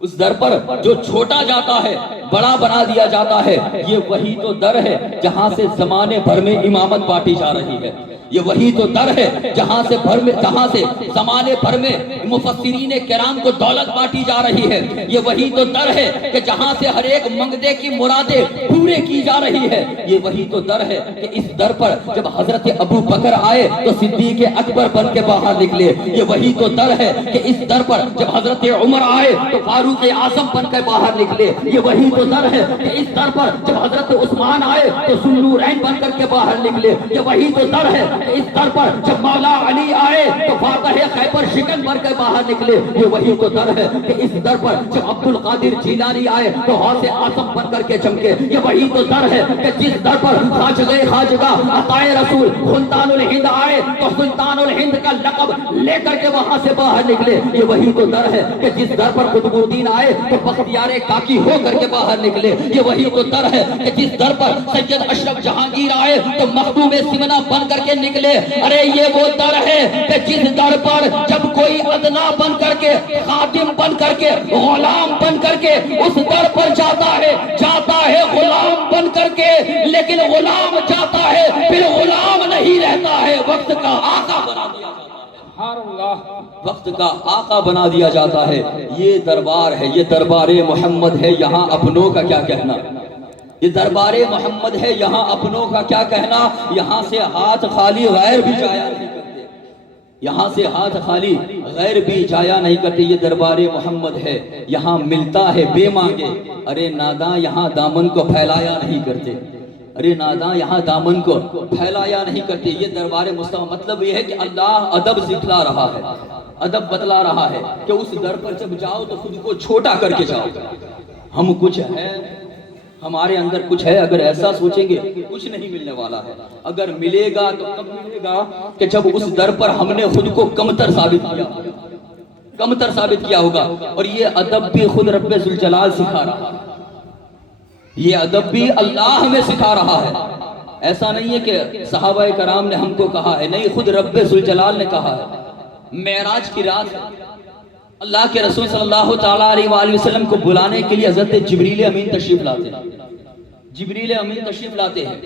اس در پر جو چھوٹا جاتا ہے بڑا بنا دیا جاتا ہے۔ یہ وہی تو در ہے جہاں سے زمانے بھر میں امامت بانٹی جا رہی ہے، یہ وہی تو در ہے جہاں سے زمانے بھر میں مفسرین کرام کو دولت بانٹی جا رہی ہے، یہ وہی تو در ہے کہ جہاں سے ہر ایک منگتے کی مرادیں پورے کی جا رہی ہے، یہ وہی تو در ہے کہ اس در پر جب حضرت ابو بکر آئے تو صدیق اکبر بن کے باہر نکلے، یہ وہی تو در ہے کہ اس در پر جب حضرت عمر آئے تو فاروق اعظم بن کے باہر نکلے، یہ وہی تو در ہے کہ اس در پر جب حضرت عثمان آئے تو ذوالنورین بن کر کے باہر نکلے، یہ وہی تو در ہے اس در پر جب مولا علی آئے تو فاتح خیبر شکن بن کے باہر نکلے، یہ وہی تو در ہے کہ اس در پر جب عبد القادر جیلانی آئے تو غوث اعظم بن کر کے چمکے، یہ وہی تو در ہے کہ جس در پر خواجہ عطائے رسول سلطان الہند آئے تو سلطان الہند کا لقب لے کر کے وہاں سے باہر نکلے، یہ وہی تو در ہے کہ جس در پر قطب الدین آئے تو بختیار کاکی ہو کر کے باہر نکلے، یہ وہی تو در ہے کہ جس در پر سید اشرف جہانگیر آئے تو مخدوم سمنا بن کر کے نکلے۔ ارے یہ وہ در ہے کہ جس در پر جب کوئی ادنا بن کر کے خادم بن کر کے غلام بن کر کے اس در پر جاتا ہے غلام بن کر کے، لیکن غلام جاتا ہے پھر غلام نہیں رہتا ہے، وقت کا آقا بنا دیا جاتا ہے، وقت کا آقا بنا دیا جاتا ہے۔ یہ دربار ہے، یہ دربار محمد ہے، یہاں اپنوں کا کیا کہنا، یہ دربار محمد ہے، یہاں اپنوں کا کیا کہنا۔ یہاں سے ہاتھ خالی غیر بھی جایا نہیں کرتے، یہاں سے ہاتھ خالی غیر بھی جایا نہیں کرتے، یہ دربار محمد ہے، یہاں ملتا ہے بے مانگے۔ ارے ناداں یہاں دامن کو پھیلایا نہیں کرتے، ارے ناداں یہاں دامن کو پھیلایا نہیں کرتے، یہ دربار مصطفیٰ۔ مطلب یہ ہے کہ اللہ ادب سکھلا رہا ہے، ادب بتلا رہا ہے کہ اس در پر جب جاؤ تو خود کو چھوٹا کر کے جاؤ۔ ہم کچھ ہے، ہمارے اندر کچھ ہے، اگر ایسا سوچیں گے کچھ نہیں ملنے والا ہے۔ اگر ملے گا تو کب ملے گا کہ جب اس در پر ہم نے خود کو کمتر ثابت کیا ہوگا۔ اور یہ ادب بھی خود رب ذوالجلال سکھا رہا ہے، یہ ادب بھی اللہ ہمیں سکھا رہا ہے۔ ایسا نہیں ہے کہ صحابہ کرام نے ہم کو کہا ہے، نہیں، خود رب ذوالجلال نے کہا ہے۔ معراج کی رات اللہ کے رسول صلی اللہ تعالیٰ علیہ وآلہ وسلم کو بلانے کے لیے حضرت جبریل امین تشریف لاتے ہیں، جبریل امین تشریف لاتے ہیں،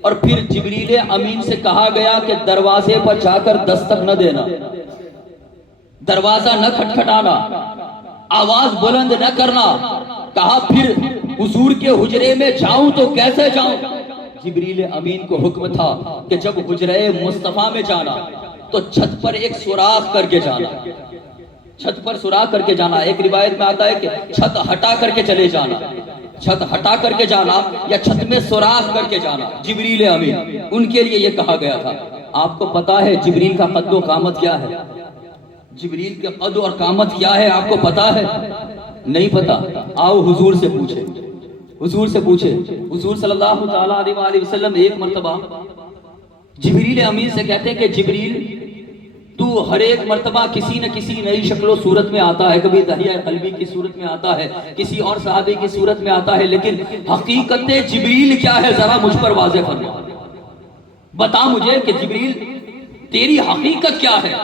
اور پھر جبریل امین سے کہا گیا کہ دروازے پر جا کر دستک نہ دینا، دروازہ نہ کھٹکھٹانا، آواز بلند نہ کرنا۔ کہا پھر حضور کے حجرے میں جاؤں تو کیسے جاؤں؟ جبریل امین کو حکم تھا کہ جب حجرے مصطفیٰ میں جانا تو چھت پر ایک سوراخ کر کے جانا، چھت پر سوراخ کر کے جانا۔ ایک روایت میں آتا ہے کہ چھت ہٹا کر کے چلے جانا، چھت ہٹا کر کے جانا یا چھت میں سوراخ کر کے جانا۔ جبریل امین ان کے لیے یہ کہا گیا تھا۔ آپ کو پتا ہے جبریل کا قد و قامت کیا ہے؟ جبریل کا قد اور قامت کیا ہے آپ کو پتا ہے؟ نہیں پتا؟ آؤ حضور سے پوچھیں، حضور سے پوچھیں۔ حضور صلی اللہ تعالیٰ علیہ وآلہ وسلم ایک مرتبہ جبریل امین سے کہتے ہیں کہ جبریل، تو ہر ایک مرتبہ کسی نہ کسی نئی شکل و صورت میں آتا ہے، کبھی دہیہ قلبی کی صورت میں آتا ہے، کسی اور صحابی کی صورت میں آتا ہے، لیکن حقیقت جبریل کیا ہے ذرا مجھ پر واضح فرما، بتا مجھے کہ جبریل تیری حقیقت کیا ہے۔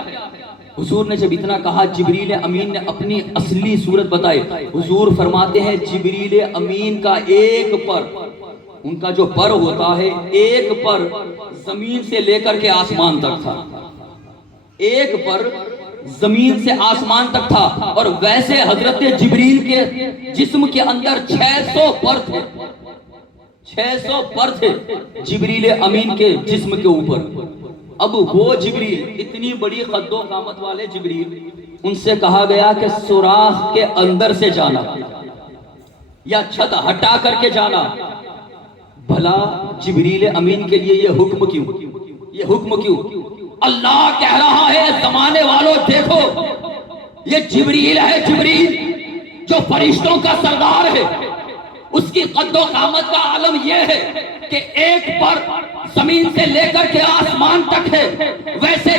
حضور نے جب اتنا کہا جبریل امین نے اپنی اصلی صورت بتائی۔ حضور فرماتے ہیں جبریل امین کا ایک پر، ان کا جو پر ہوتا ہے ایک پر زمین سے لے کر کے آسمان تک تھا، ایک پر زمین سے آسمان تک تھا، اور ویسے حضرت جبریل کے جسم کے اندر 600 پر تھے، 600 پر تھے جبریل امین کے جسم کے اوپر۔ اب وہ جبریل، اتنی بڑی قد و قامت والے جبریل، ان سے کہا گیا کہ سوراخ کے اندر سے جانا یا چھت ہٹا کر کے جانا۔ بھلا جبریل امین کے لیے یہ حکم کیوں؟ یہ حکم کیوں؟ اللہ کہہ رہا ہے زمانے والوں دیکھو، یہ جبریل ہے، جبریل جو فرشتوں کا سردار ہے، اس کی قد و قامت کا عالم یہ ہے کہ ایک پر زمین سے لے کر کے آسمان تک ہے، ویسے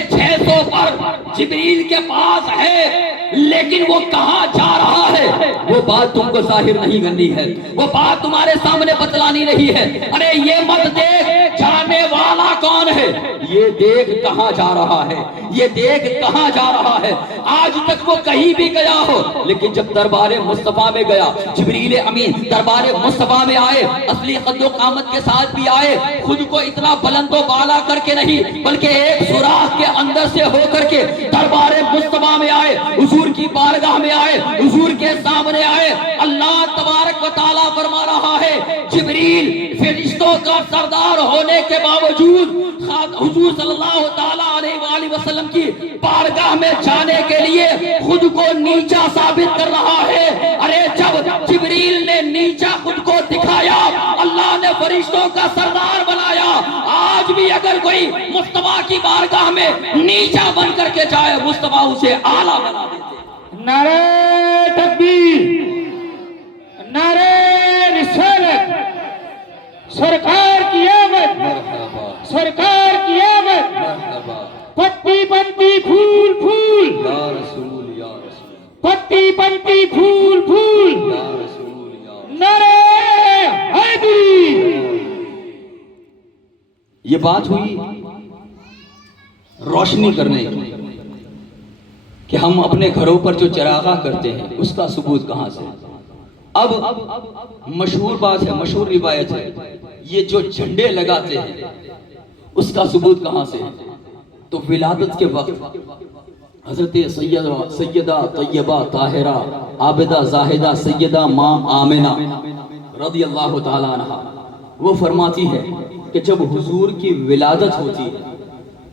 جبریل کے پاس ہے لیکن وہ کہاں جا رہا ہے وہ بات تم کو ظاہر نہیں کرنی ہے، وہ بات تمہارے سامنے بتلانی نہیں ہے۔ ارے یہ مت دیکھ جانے والا کون ہے، یہ دیکھ کہاں جا رہا ہے، یہ دیکھ کہاں جا رہا ہے۔ آج تک وہ کہیں بھی گیا ہو لیکن جب دربار مصطفیٰ میں گیا، جبریل امین دربار مصطفیٰ میں آئے، اصلی قد و قامت کے ساتھ بھی آئے، خود کو اتنا بلند و بالا کر کے نہیں بلکہ ایک سوراخ کے اندر سے ہو کر کے دربار مصطفیٰ میں آئے، حضور کی بارگاہ میں آئے، حضور کے سامنے آئے۔ اللہ تبارک و تعالیٰ فرما رہا ہے جبریل فرشتوں کا سردار ہونے کے باوجود حضور صلی اللہ تعالیٰ علیہ وآلہ وسلم کی بارگاہ میں جانے کے لیے خود کو نیچا ثابت کر رہا ہے۔ ارے جب جبریل نے نیچا خود کو دکھایا، اللہ نے فرشتوں کا سردار بنایا۔ آج بھی اگر کوئی مصطفیٰ کی بارگاہ میں نیچا بن کر کے جائے، مصطفیٰ اسے اعلیٰ بنا دیتے۔ نعرہ تکبیر، نعرہ رسالت، سرکار کی آمد، سرکار کی آمد، پتی پتی پھول پھول، یا رسول یا رسول، پتی پتی پھول پھول، یا رسول یا رسول۔ نعرہ حیدری۔ یہ بات ہوئی روشنی کرنے کی کہ ہم اپنے گھروں پر جو چراغاں کرتے ہیں اس کا ثبوت کہاں سے؟ اب مشہور بات ہے، مشہور روایت ہے، یہ جو جھنڈے لگاتے ہیں اس کا ثبوت کہاں سے؟ تو ولادت کے وقت حضرت سیدہ طیبہ طاہرہ عابدہ زاہدہ سیدہ ماں آمنہ رضی اللہ تعالیٰ عنہ وہ فرماتی ہے کہ جب حضور کی ولادت ہوتی ہے،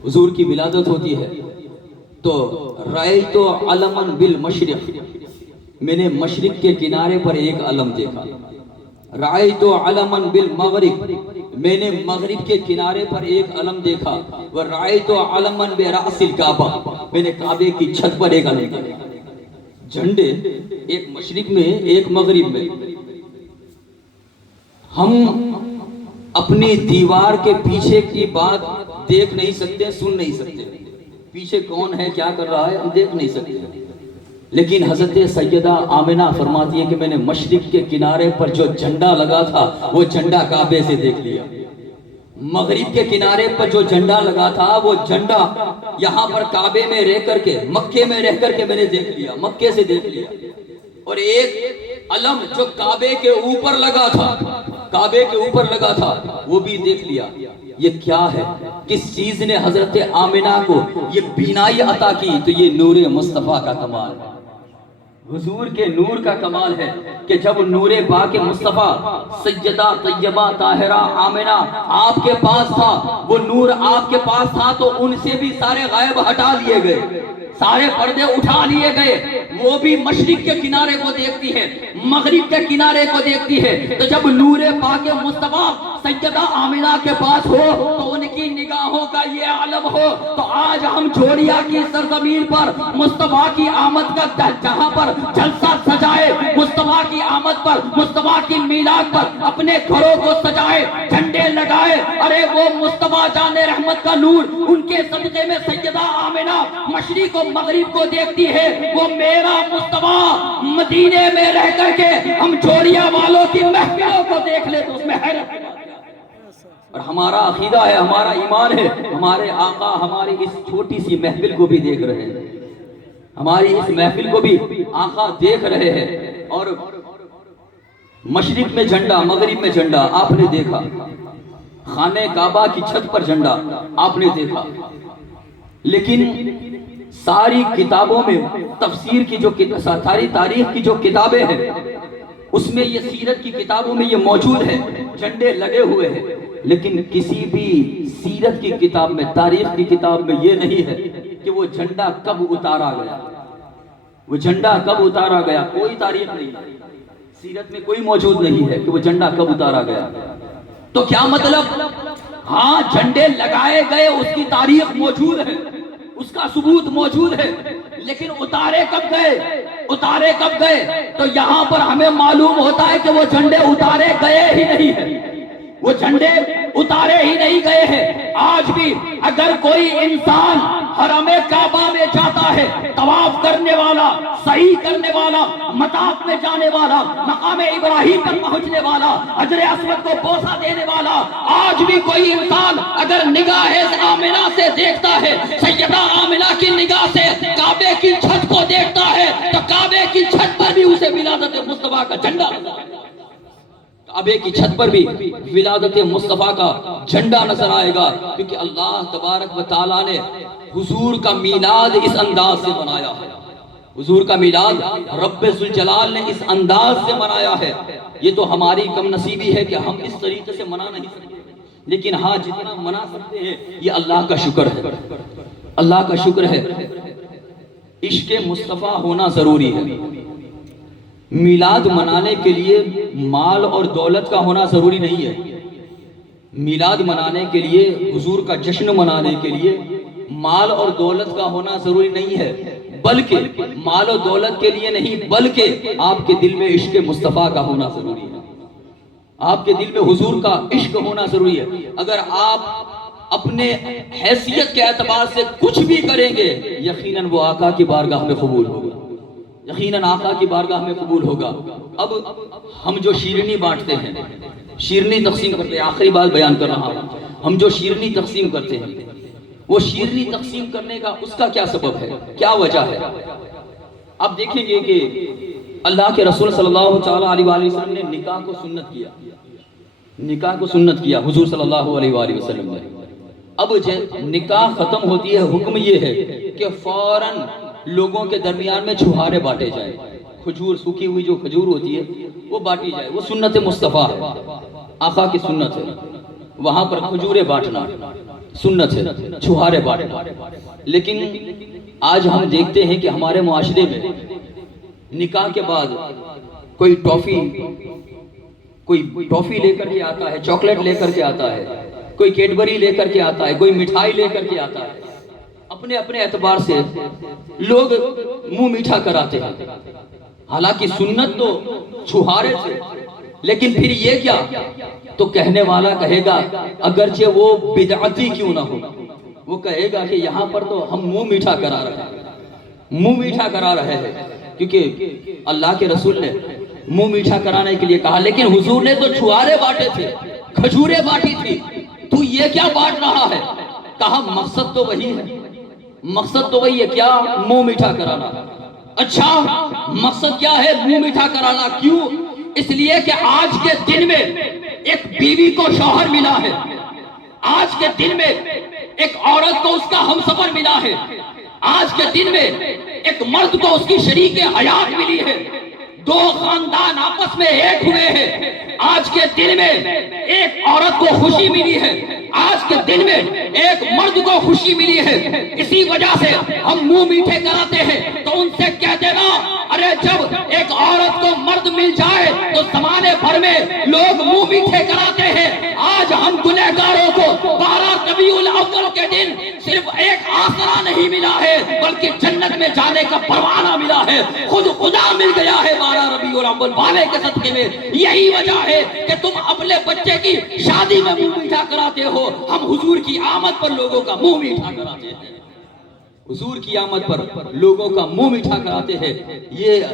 حضور کی ولادت ہوتی ہے تو رأیت علما بالمشرق، میں نے مشرق کے کنارے پر ایک علم دیکھا۔ رأیت علما بالمغرب، میں نے مغرب کے کنارے پر ایک علم دیکھا۔ ورأیت علما برأس الکعبہ، میں نے کعبے کی چھت پر ایک علم دیکھا۔ جھنڈے ایک مشرق میں ایک مغرب میں۔ ہم اپنی دیوار کے پیچھے کی بات دیکھ نہیں سکتے، سن نہیں سکتے، پیچھے کون ہے کیا کر رہا ہے ہم دیکھ نہیں سکتے، لیکن حضرت سیدہ آمنہ فرماتی ہے کہ میں نے مشرق کے کنارے پر جو جھنڈا لگا تھا وہ جھنڈا کعبے سے دیکھ لیا، مغرب کے کنارے پر جو جھنڈا لگا تھا وہ جھنڈا یہاں پر کعبے میں رہ کر کے مکے میں رہ کر کے میں نے دیکھ لیا، مکے سے دیکھ لیا۔ اور ایک علم جو کعبے کے اوپر لگا تھا، کعبے کے اوپر لگا تھا وہ بھی دیکھ لیا۔ یہ کیا ہے؟ کس چیز نے حضرت آمنہ کو یہ بینائی عطا کی؟ تو یہ نور مصطفیٰ کا کمال ہے، حضور کے نور کا کمال ہے کہ جب نور پاک مصطفیٰ سیدہ طیبہ طاہرہ آمنہ آپ کے پاس تھا، وہ نور آپ کے پاس تھا تو ان سے بھی سارے غائب ہٹا لیے گئے، سارے پردے اٹھا لیے گئے۔ وہ بھی مشرق کے کنارے کو دیکھتی ہے، مغرب کے کنارے کو دیکھتی ہے۔ تو جب نور پاک مصطفیٰ سیدہ آمنہ کے پاس ہو تو ان کی نگاہوں کا یہ عالم ہو، تو آج ہم جھوڑیا کی سرزمین پر مصطفیٰ کی آمد کا جہاں پر جلسہ سجائے، مصطفیٰ کی آمد پر، مصطفیٰ کی میلاد پر اپنے گھروں کو سجائے، جھنڈے لگائے۔ ارے وہ مصطفیٰ جان رحمت کا نور، ان کے صدقے میں سیدہ آمنہ مشرق و مغرب کو دیکھتی ہے۔ وہ میرا مصطفیٰ مدینے میں رہ کر کے ہم جھوڑیا والوں کی محفلوں کو دیکھ لے تو اس میں حیرت ہے۔ اور ہمارا عقیدہ ہے، ہمارا ایمان ہے، ہمارے آقا ہماری اس چھوٹی سی محفل کو بھی دیکھ رہے ہیں، ہماری اس محفل کو بھی آقا دیکھ رہے ہیں۔ اور مشرق میں جھنڈا، مغرب میں جھنڈا آپ نے دیکھا، خانہ کعبہ کی چھت پر جھنڈا آپ نے دیکھا، لیکن ساری کتابوں میں تفسیر کی جو ساری تاریخ کی جو کتابیں ہیں اس میں یہ سیرت کی کتابوں میں یہ موجود ہے، جھنڈے لگے ہوئے ہیں، لیکن کسی بھی سیرت کی کتاب میں، تاریخ کی کتاب میں یہ نہیں ہے کہ وہ جھنڈا کب اتارا گیا، وہ جھنڈا کب اتارا گیا، کوئی تاریخ نہیں ہے، سیرت میں کوئی موجود نہیں ہے کہ وہ جھنڈا کب اتارا گیا۔ تو کیا مطلب؟ ہاں جھنڈے لگائے گئے، اس کی تاریخ موجود ہے، اس کا ثبوت موجود ہے، لیکن اتارے کب گئے؟ اتارے کب گئے؟ تو یہاں پر ہمیں معلوم ہوتا ہے کہ وہ جھنڈے اتارے گئے ہی نہیں ہیں، وہ جھنڈے اتارے ہی نہیں گئے ہیں۔ آج بھی اگر کوئی انسان حرم کعبہ میں جاتا ہے، طواف کرنے والا، سعی کرنے والا، مطاف میں جانے والا، مقام ابراہیم پر پہنچنے والا، حجر اسود کو بوسہ دینے والا، آج بھی کوئی انسان اگر نگاہ آمنہ سے دیکھتا ہے، سیدہ آمنہ کی نگاہ سے کعبے کی چھت کو دیکھتا ہے، تو کعبے کی چھت پر بھی اسے ولادت مصطفیٰ کا جھنڈا، کعبے کی چھت پر بھی ولادت مصطفیٰ کا جھنڈا نظر آئے گا، کیونکہ اللہ تبارک و تعالیٰ نے حضور کا میلاد اس انداز سے منایا ہے۔ حضور کا میلاد رب ذوالجلال نے اس انداز سے منایا ہے۔ یہ تو ہماری کم نصیبی ہے کہ ہم اس طریقے سے منا نہیں سکتے، لیکن ہاں جتنا منا سکتے ہیں یہ اللہ کا شکر ہے، اللہ کا شکر ہے۔ عشق مصطفیٰ ہونا ضروری ہے۔ میلاد منانے کے لیے مال اور دولت کا ہونا ضروری نہیں ہے۔ میلاد منانے کے لیے، حضور کا جشن منانے کے لیے مال اور دولت کا ہونا ضروری نہیں ہے، بلکہ مال و دولت کے لیے نہیں، بلکہ آپ کے دل میں عشق مصطفیٰ کا ہونا ضروری ہے، آپ کے دل میں حضور کا عشق ہونا ضروری ہے۔ اگر آپ اپنے حیثیت کے اعتبار سے کچھ بھی کریں گے، یقیناً وہ آقا کی بارگاہ میں قبول ہوگا، یقیناً آقا کی بارگاہ میں قبول ہوگا۔ اب ہم جو شیرنی بانٹتے ہیں، شیرنی تقسیم کرتے ہیں، آخری بات بیان کر رہا ہوں، ہم جو شیرنی تقسیم کرتے ہیں، وہ شیرنی تقسیم کرنے کا اس کا کیا سبب ہے، کیا وجہ ہے؟ آپ دیکھیں گے کہ اللہ کے رسول صلی اللہ تعالیٰ علیہ وآلہ وسلم نے نکاح کو سنت کیا، نکاح کو سنت کیا حضور صلی اللہ علیہ وآلہ وسلم نے۔ اب نکاح ختم ہوتی ہے، حکم یہ ہے کہ فوراً لوگوں کے درمیان میں چھہارے بانٹے جائیں، کھجور، سوکھی ہوئی جو کھجور ہوتی ہے وہ بانٹی جائے، وہ سنت مصطفیٰ ہے، آقا کی سنت ہے، وہاں پر کھجوریں بانٹنا سنت ہے، چھہارے بانٹنا۔ لیکن آج ہم دیکھتے ہیں کہ ہمارے معاشرے میں نکاح کے بعد کوئی ٹافی لے کر کے آتا ہے، چاکلیٹ لے کر کے آتا ہے، کوئی کیڈبری لے کر کے آتا ہے، کوئی مٹھائی لے کر کے آتا ہے، اپنے اپنے اعتبار سے لوگ منہ میٹھا کراتے ہیں۔ حالانکہ سنت تو چھہارے تھے، لیکن پھر یہ کیا؟ تو کہنے والا کہے گا، اگرچہ وہ بدعتی کیوں نہ ہو، وہ کہے گا کہ یہاں پر تو ہم منہ میٹھا کرا رہے ہیں، منہ میٹھا کرا رہے ہیں، کیونکہ اللہ کے رسول نے منہ میٹھا کرانے کے لیے کہا، لیکن حضور نے تو چھہارے بانٹے تھے، کھجوریں بانٹی تھی، تو یہ کیا بانٹ رہا ہے؟ کہا مقصد تو وہی ہے، مقصد تو وہی ہے، کیا؟ منہ میٹھا کرانا۔ اچھا مقصد کیا ہے منہ میٹھا کرانا؟ کیوں؟ اس لیے کہ آج کے دن میں ایک بیوی کو شوہر ملا ہے، آج کے دن میں ایک عورت کو اس کا ہمسفر ملا ہے، آج کے دن میں ایک مرد کو اس کی شریک حیات ملی ہے، دو خاندان آپس میں ایک ہوئے ہیں، آج کے دن میں ایک عورت کو خوشی ملی ہے، آج کے دن میں ایک مرد کو خوشی ملی ہے۔ اسی وجہ سے ہم منہ میٹھے کراتے ہیں، تو ان سے کہہ دینا، ارے جب ایک عورت کو مرد مل جائے تو زمانے بھر میں لوگ منہ میٹھے کراتے ہیں، آج ہم گنہگاروں کو 12 ربیع الاول کے دن صرف ایک آسرا نہیں ملا ہے، بلکہ جنت میں جانے کا پروانہ ملا ہے، خود خدا مل گیا ہے 12 ربیع الاول والے کے صدقے میں۔ یہی وجہ ہے کہ تم اپنے بچے کی شادی میں منہ میٹھا کراتے ہو، ہم حضور کی آمد پر لوگوں کا منہ میٹھا کراتے ہیں، حضور کی آمد پر لوگوں کا منہ میٹھا کراتے ہیں۔ یہ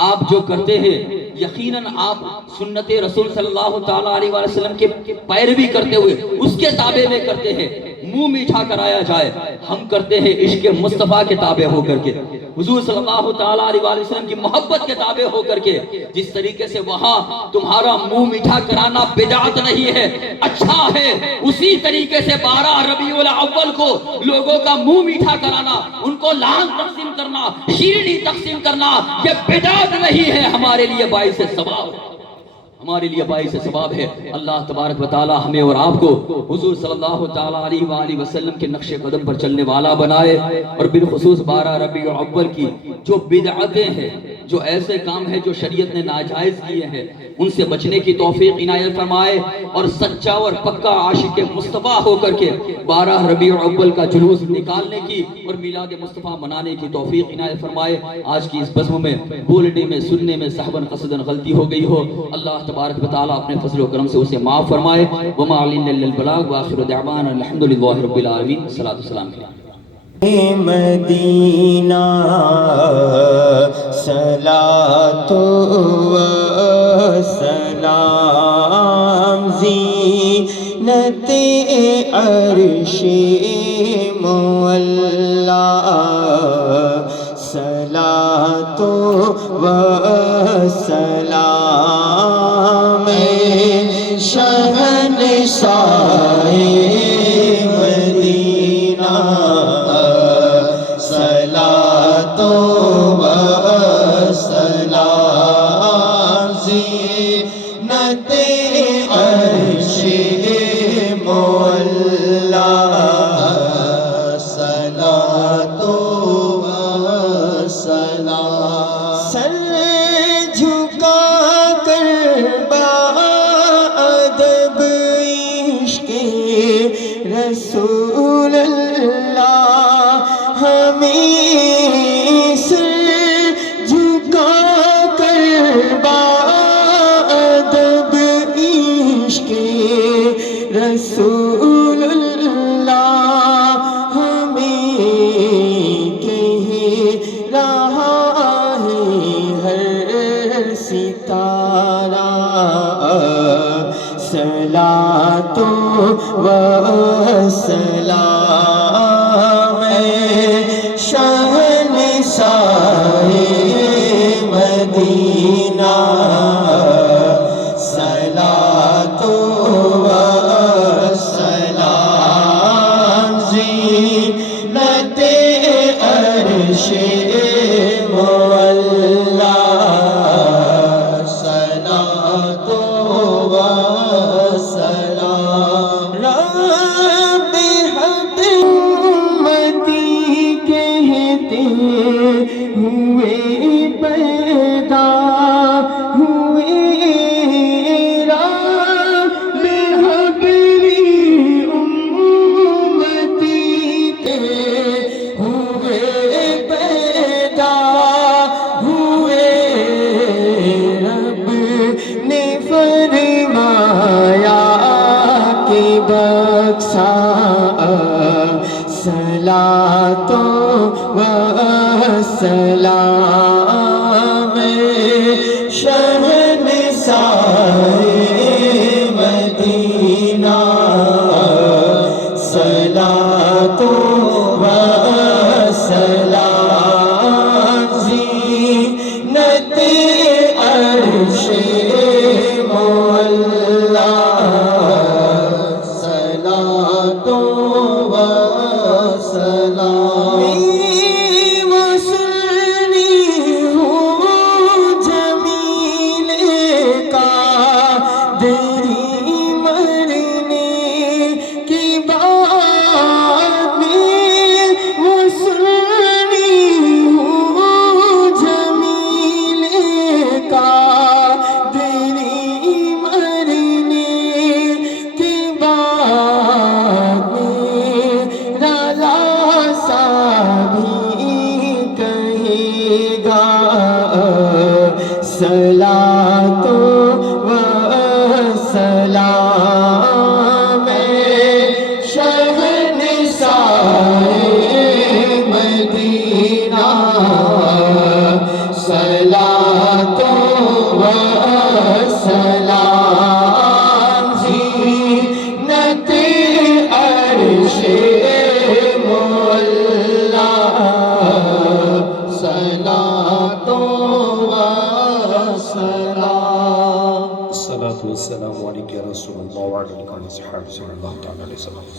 آپ جو کرتے ہیں، یقیناً آپ سنت رسول صلی اللہ تعالیٰ علیہ وسلم کے پیروی کرتے ہوئے اس کے تابع میں کرتے ہیں۔ منہ میٹھا کرایا جائے، ہم کرتے ہیں عشق مصطفیٰ کے تابع ہو کر کے، حضور صلی اللہ تعالیٰ علیہ وسلم کی محبت کے تابع ہو کر کے۔ جس طریقے سے وہاں تمہارا منہ میٹھا کرانا بدعت نہیں ہے، اچھا ہے، اسی طریقے سے 12 ربیع الاول کو لوگوں کا منہ میٹھا کرانا، ان کو لان تقسیم کرنا، شیرنی تقسیم کرنا، یہ بدعت نہیں ہے، ہمارے لیے باعث ثواب ہے، ہمارے لیے باعث ثواب ہے۔ اللہ تبارک و تعالی ہمیں اور آپ کو حضور صلی اللہ تعالیٰ علیہ وآلہ وسلم کے نقش قدم پر چلنے والا بنائے، اور بالخصوص 12 ربیع الاول کی جو بدعتیں ہیں، جو ایسے کام ہیں جو شریعت نے ناجائز کیے ہیں ان سے بچنے کی توفیق عنایت فرمائے، اور سچا اور پکا عاشق مصطفیٰ ہو کر کے 12 ربیع الاول کا جلوس نکالنے کی اور میلاد مصطفیٰ منانے کی توفیق عنایت فرمائے۔ آج کی اس بزم میں بولنے میں سننے میں صحباً قصداً غلطی ہو گئی ہو، اللہ تبارک و تعالیٰ اپنے فضل و کرم سے اسے معاف فرمائے۔ وما علینا الا البلاغ وآخر دعوانا الحمدللہ رب العالمین۔ صلاۃ والسلام علیہ مدینہ صلاۃ و سلام زینت عرش مولا، صلاۃ و سلام شہنشاہ مدینہ، صلاۃ و سلام زینت عرش مولا، صلاۃ و سلام۔ سر جھکا کر بادب عشق رسول اللہ، ہمیں سر جھکا کر بادب عشق رسول اللہ، ہمیں کہہ رہا ہے ہر ستارہ، صلاۃ و سلام شہنشاہ مدینہ، صلاۃ و سلام زینت عرش مولا، صلاۃ و سلام۔ رب حق امتی کہتے ہوئے پیدا ہوئے، رب حبلی امتی کہتے ہوئے پیدا ہوئے، رب نے فرمایا کہ بخشا، صلاۃ و سلام شہنشاہ مدینہ، صلاۃ و سلام زینت عرش مولا، صلاۃ و سلام۔ وصلنی ہوں جمیل کا دری مرنے کی بات میں، وصلنی ہوں جمیل کا دری مرنے کی بات میں، رضا بھی کہے گا، صلاۃ و سلام شہنشاہ مدینہ، صلاۃ و سلام زینت عرش مولا، صلاۃ و سلام۔ الصلاة والسلام علیکم یا رسول اللہ وعلی آلہ وصحبہ صلی اللہ تعالی علیہ وسلم۔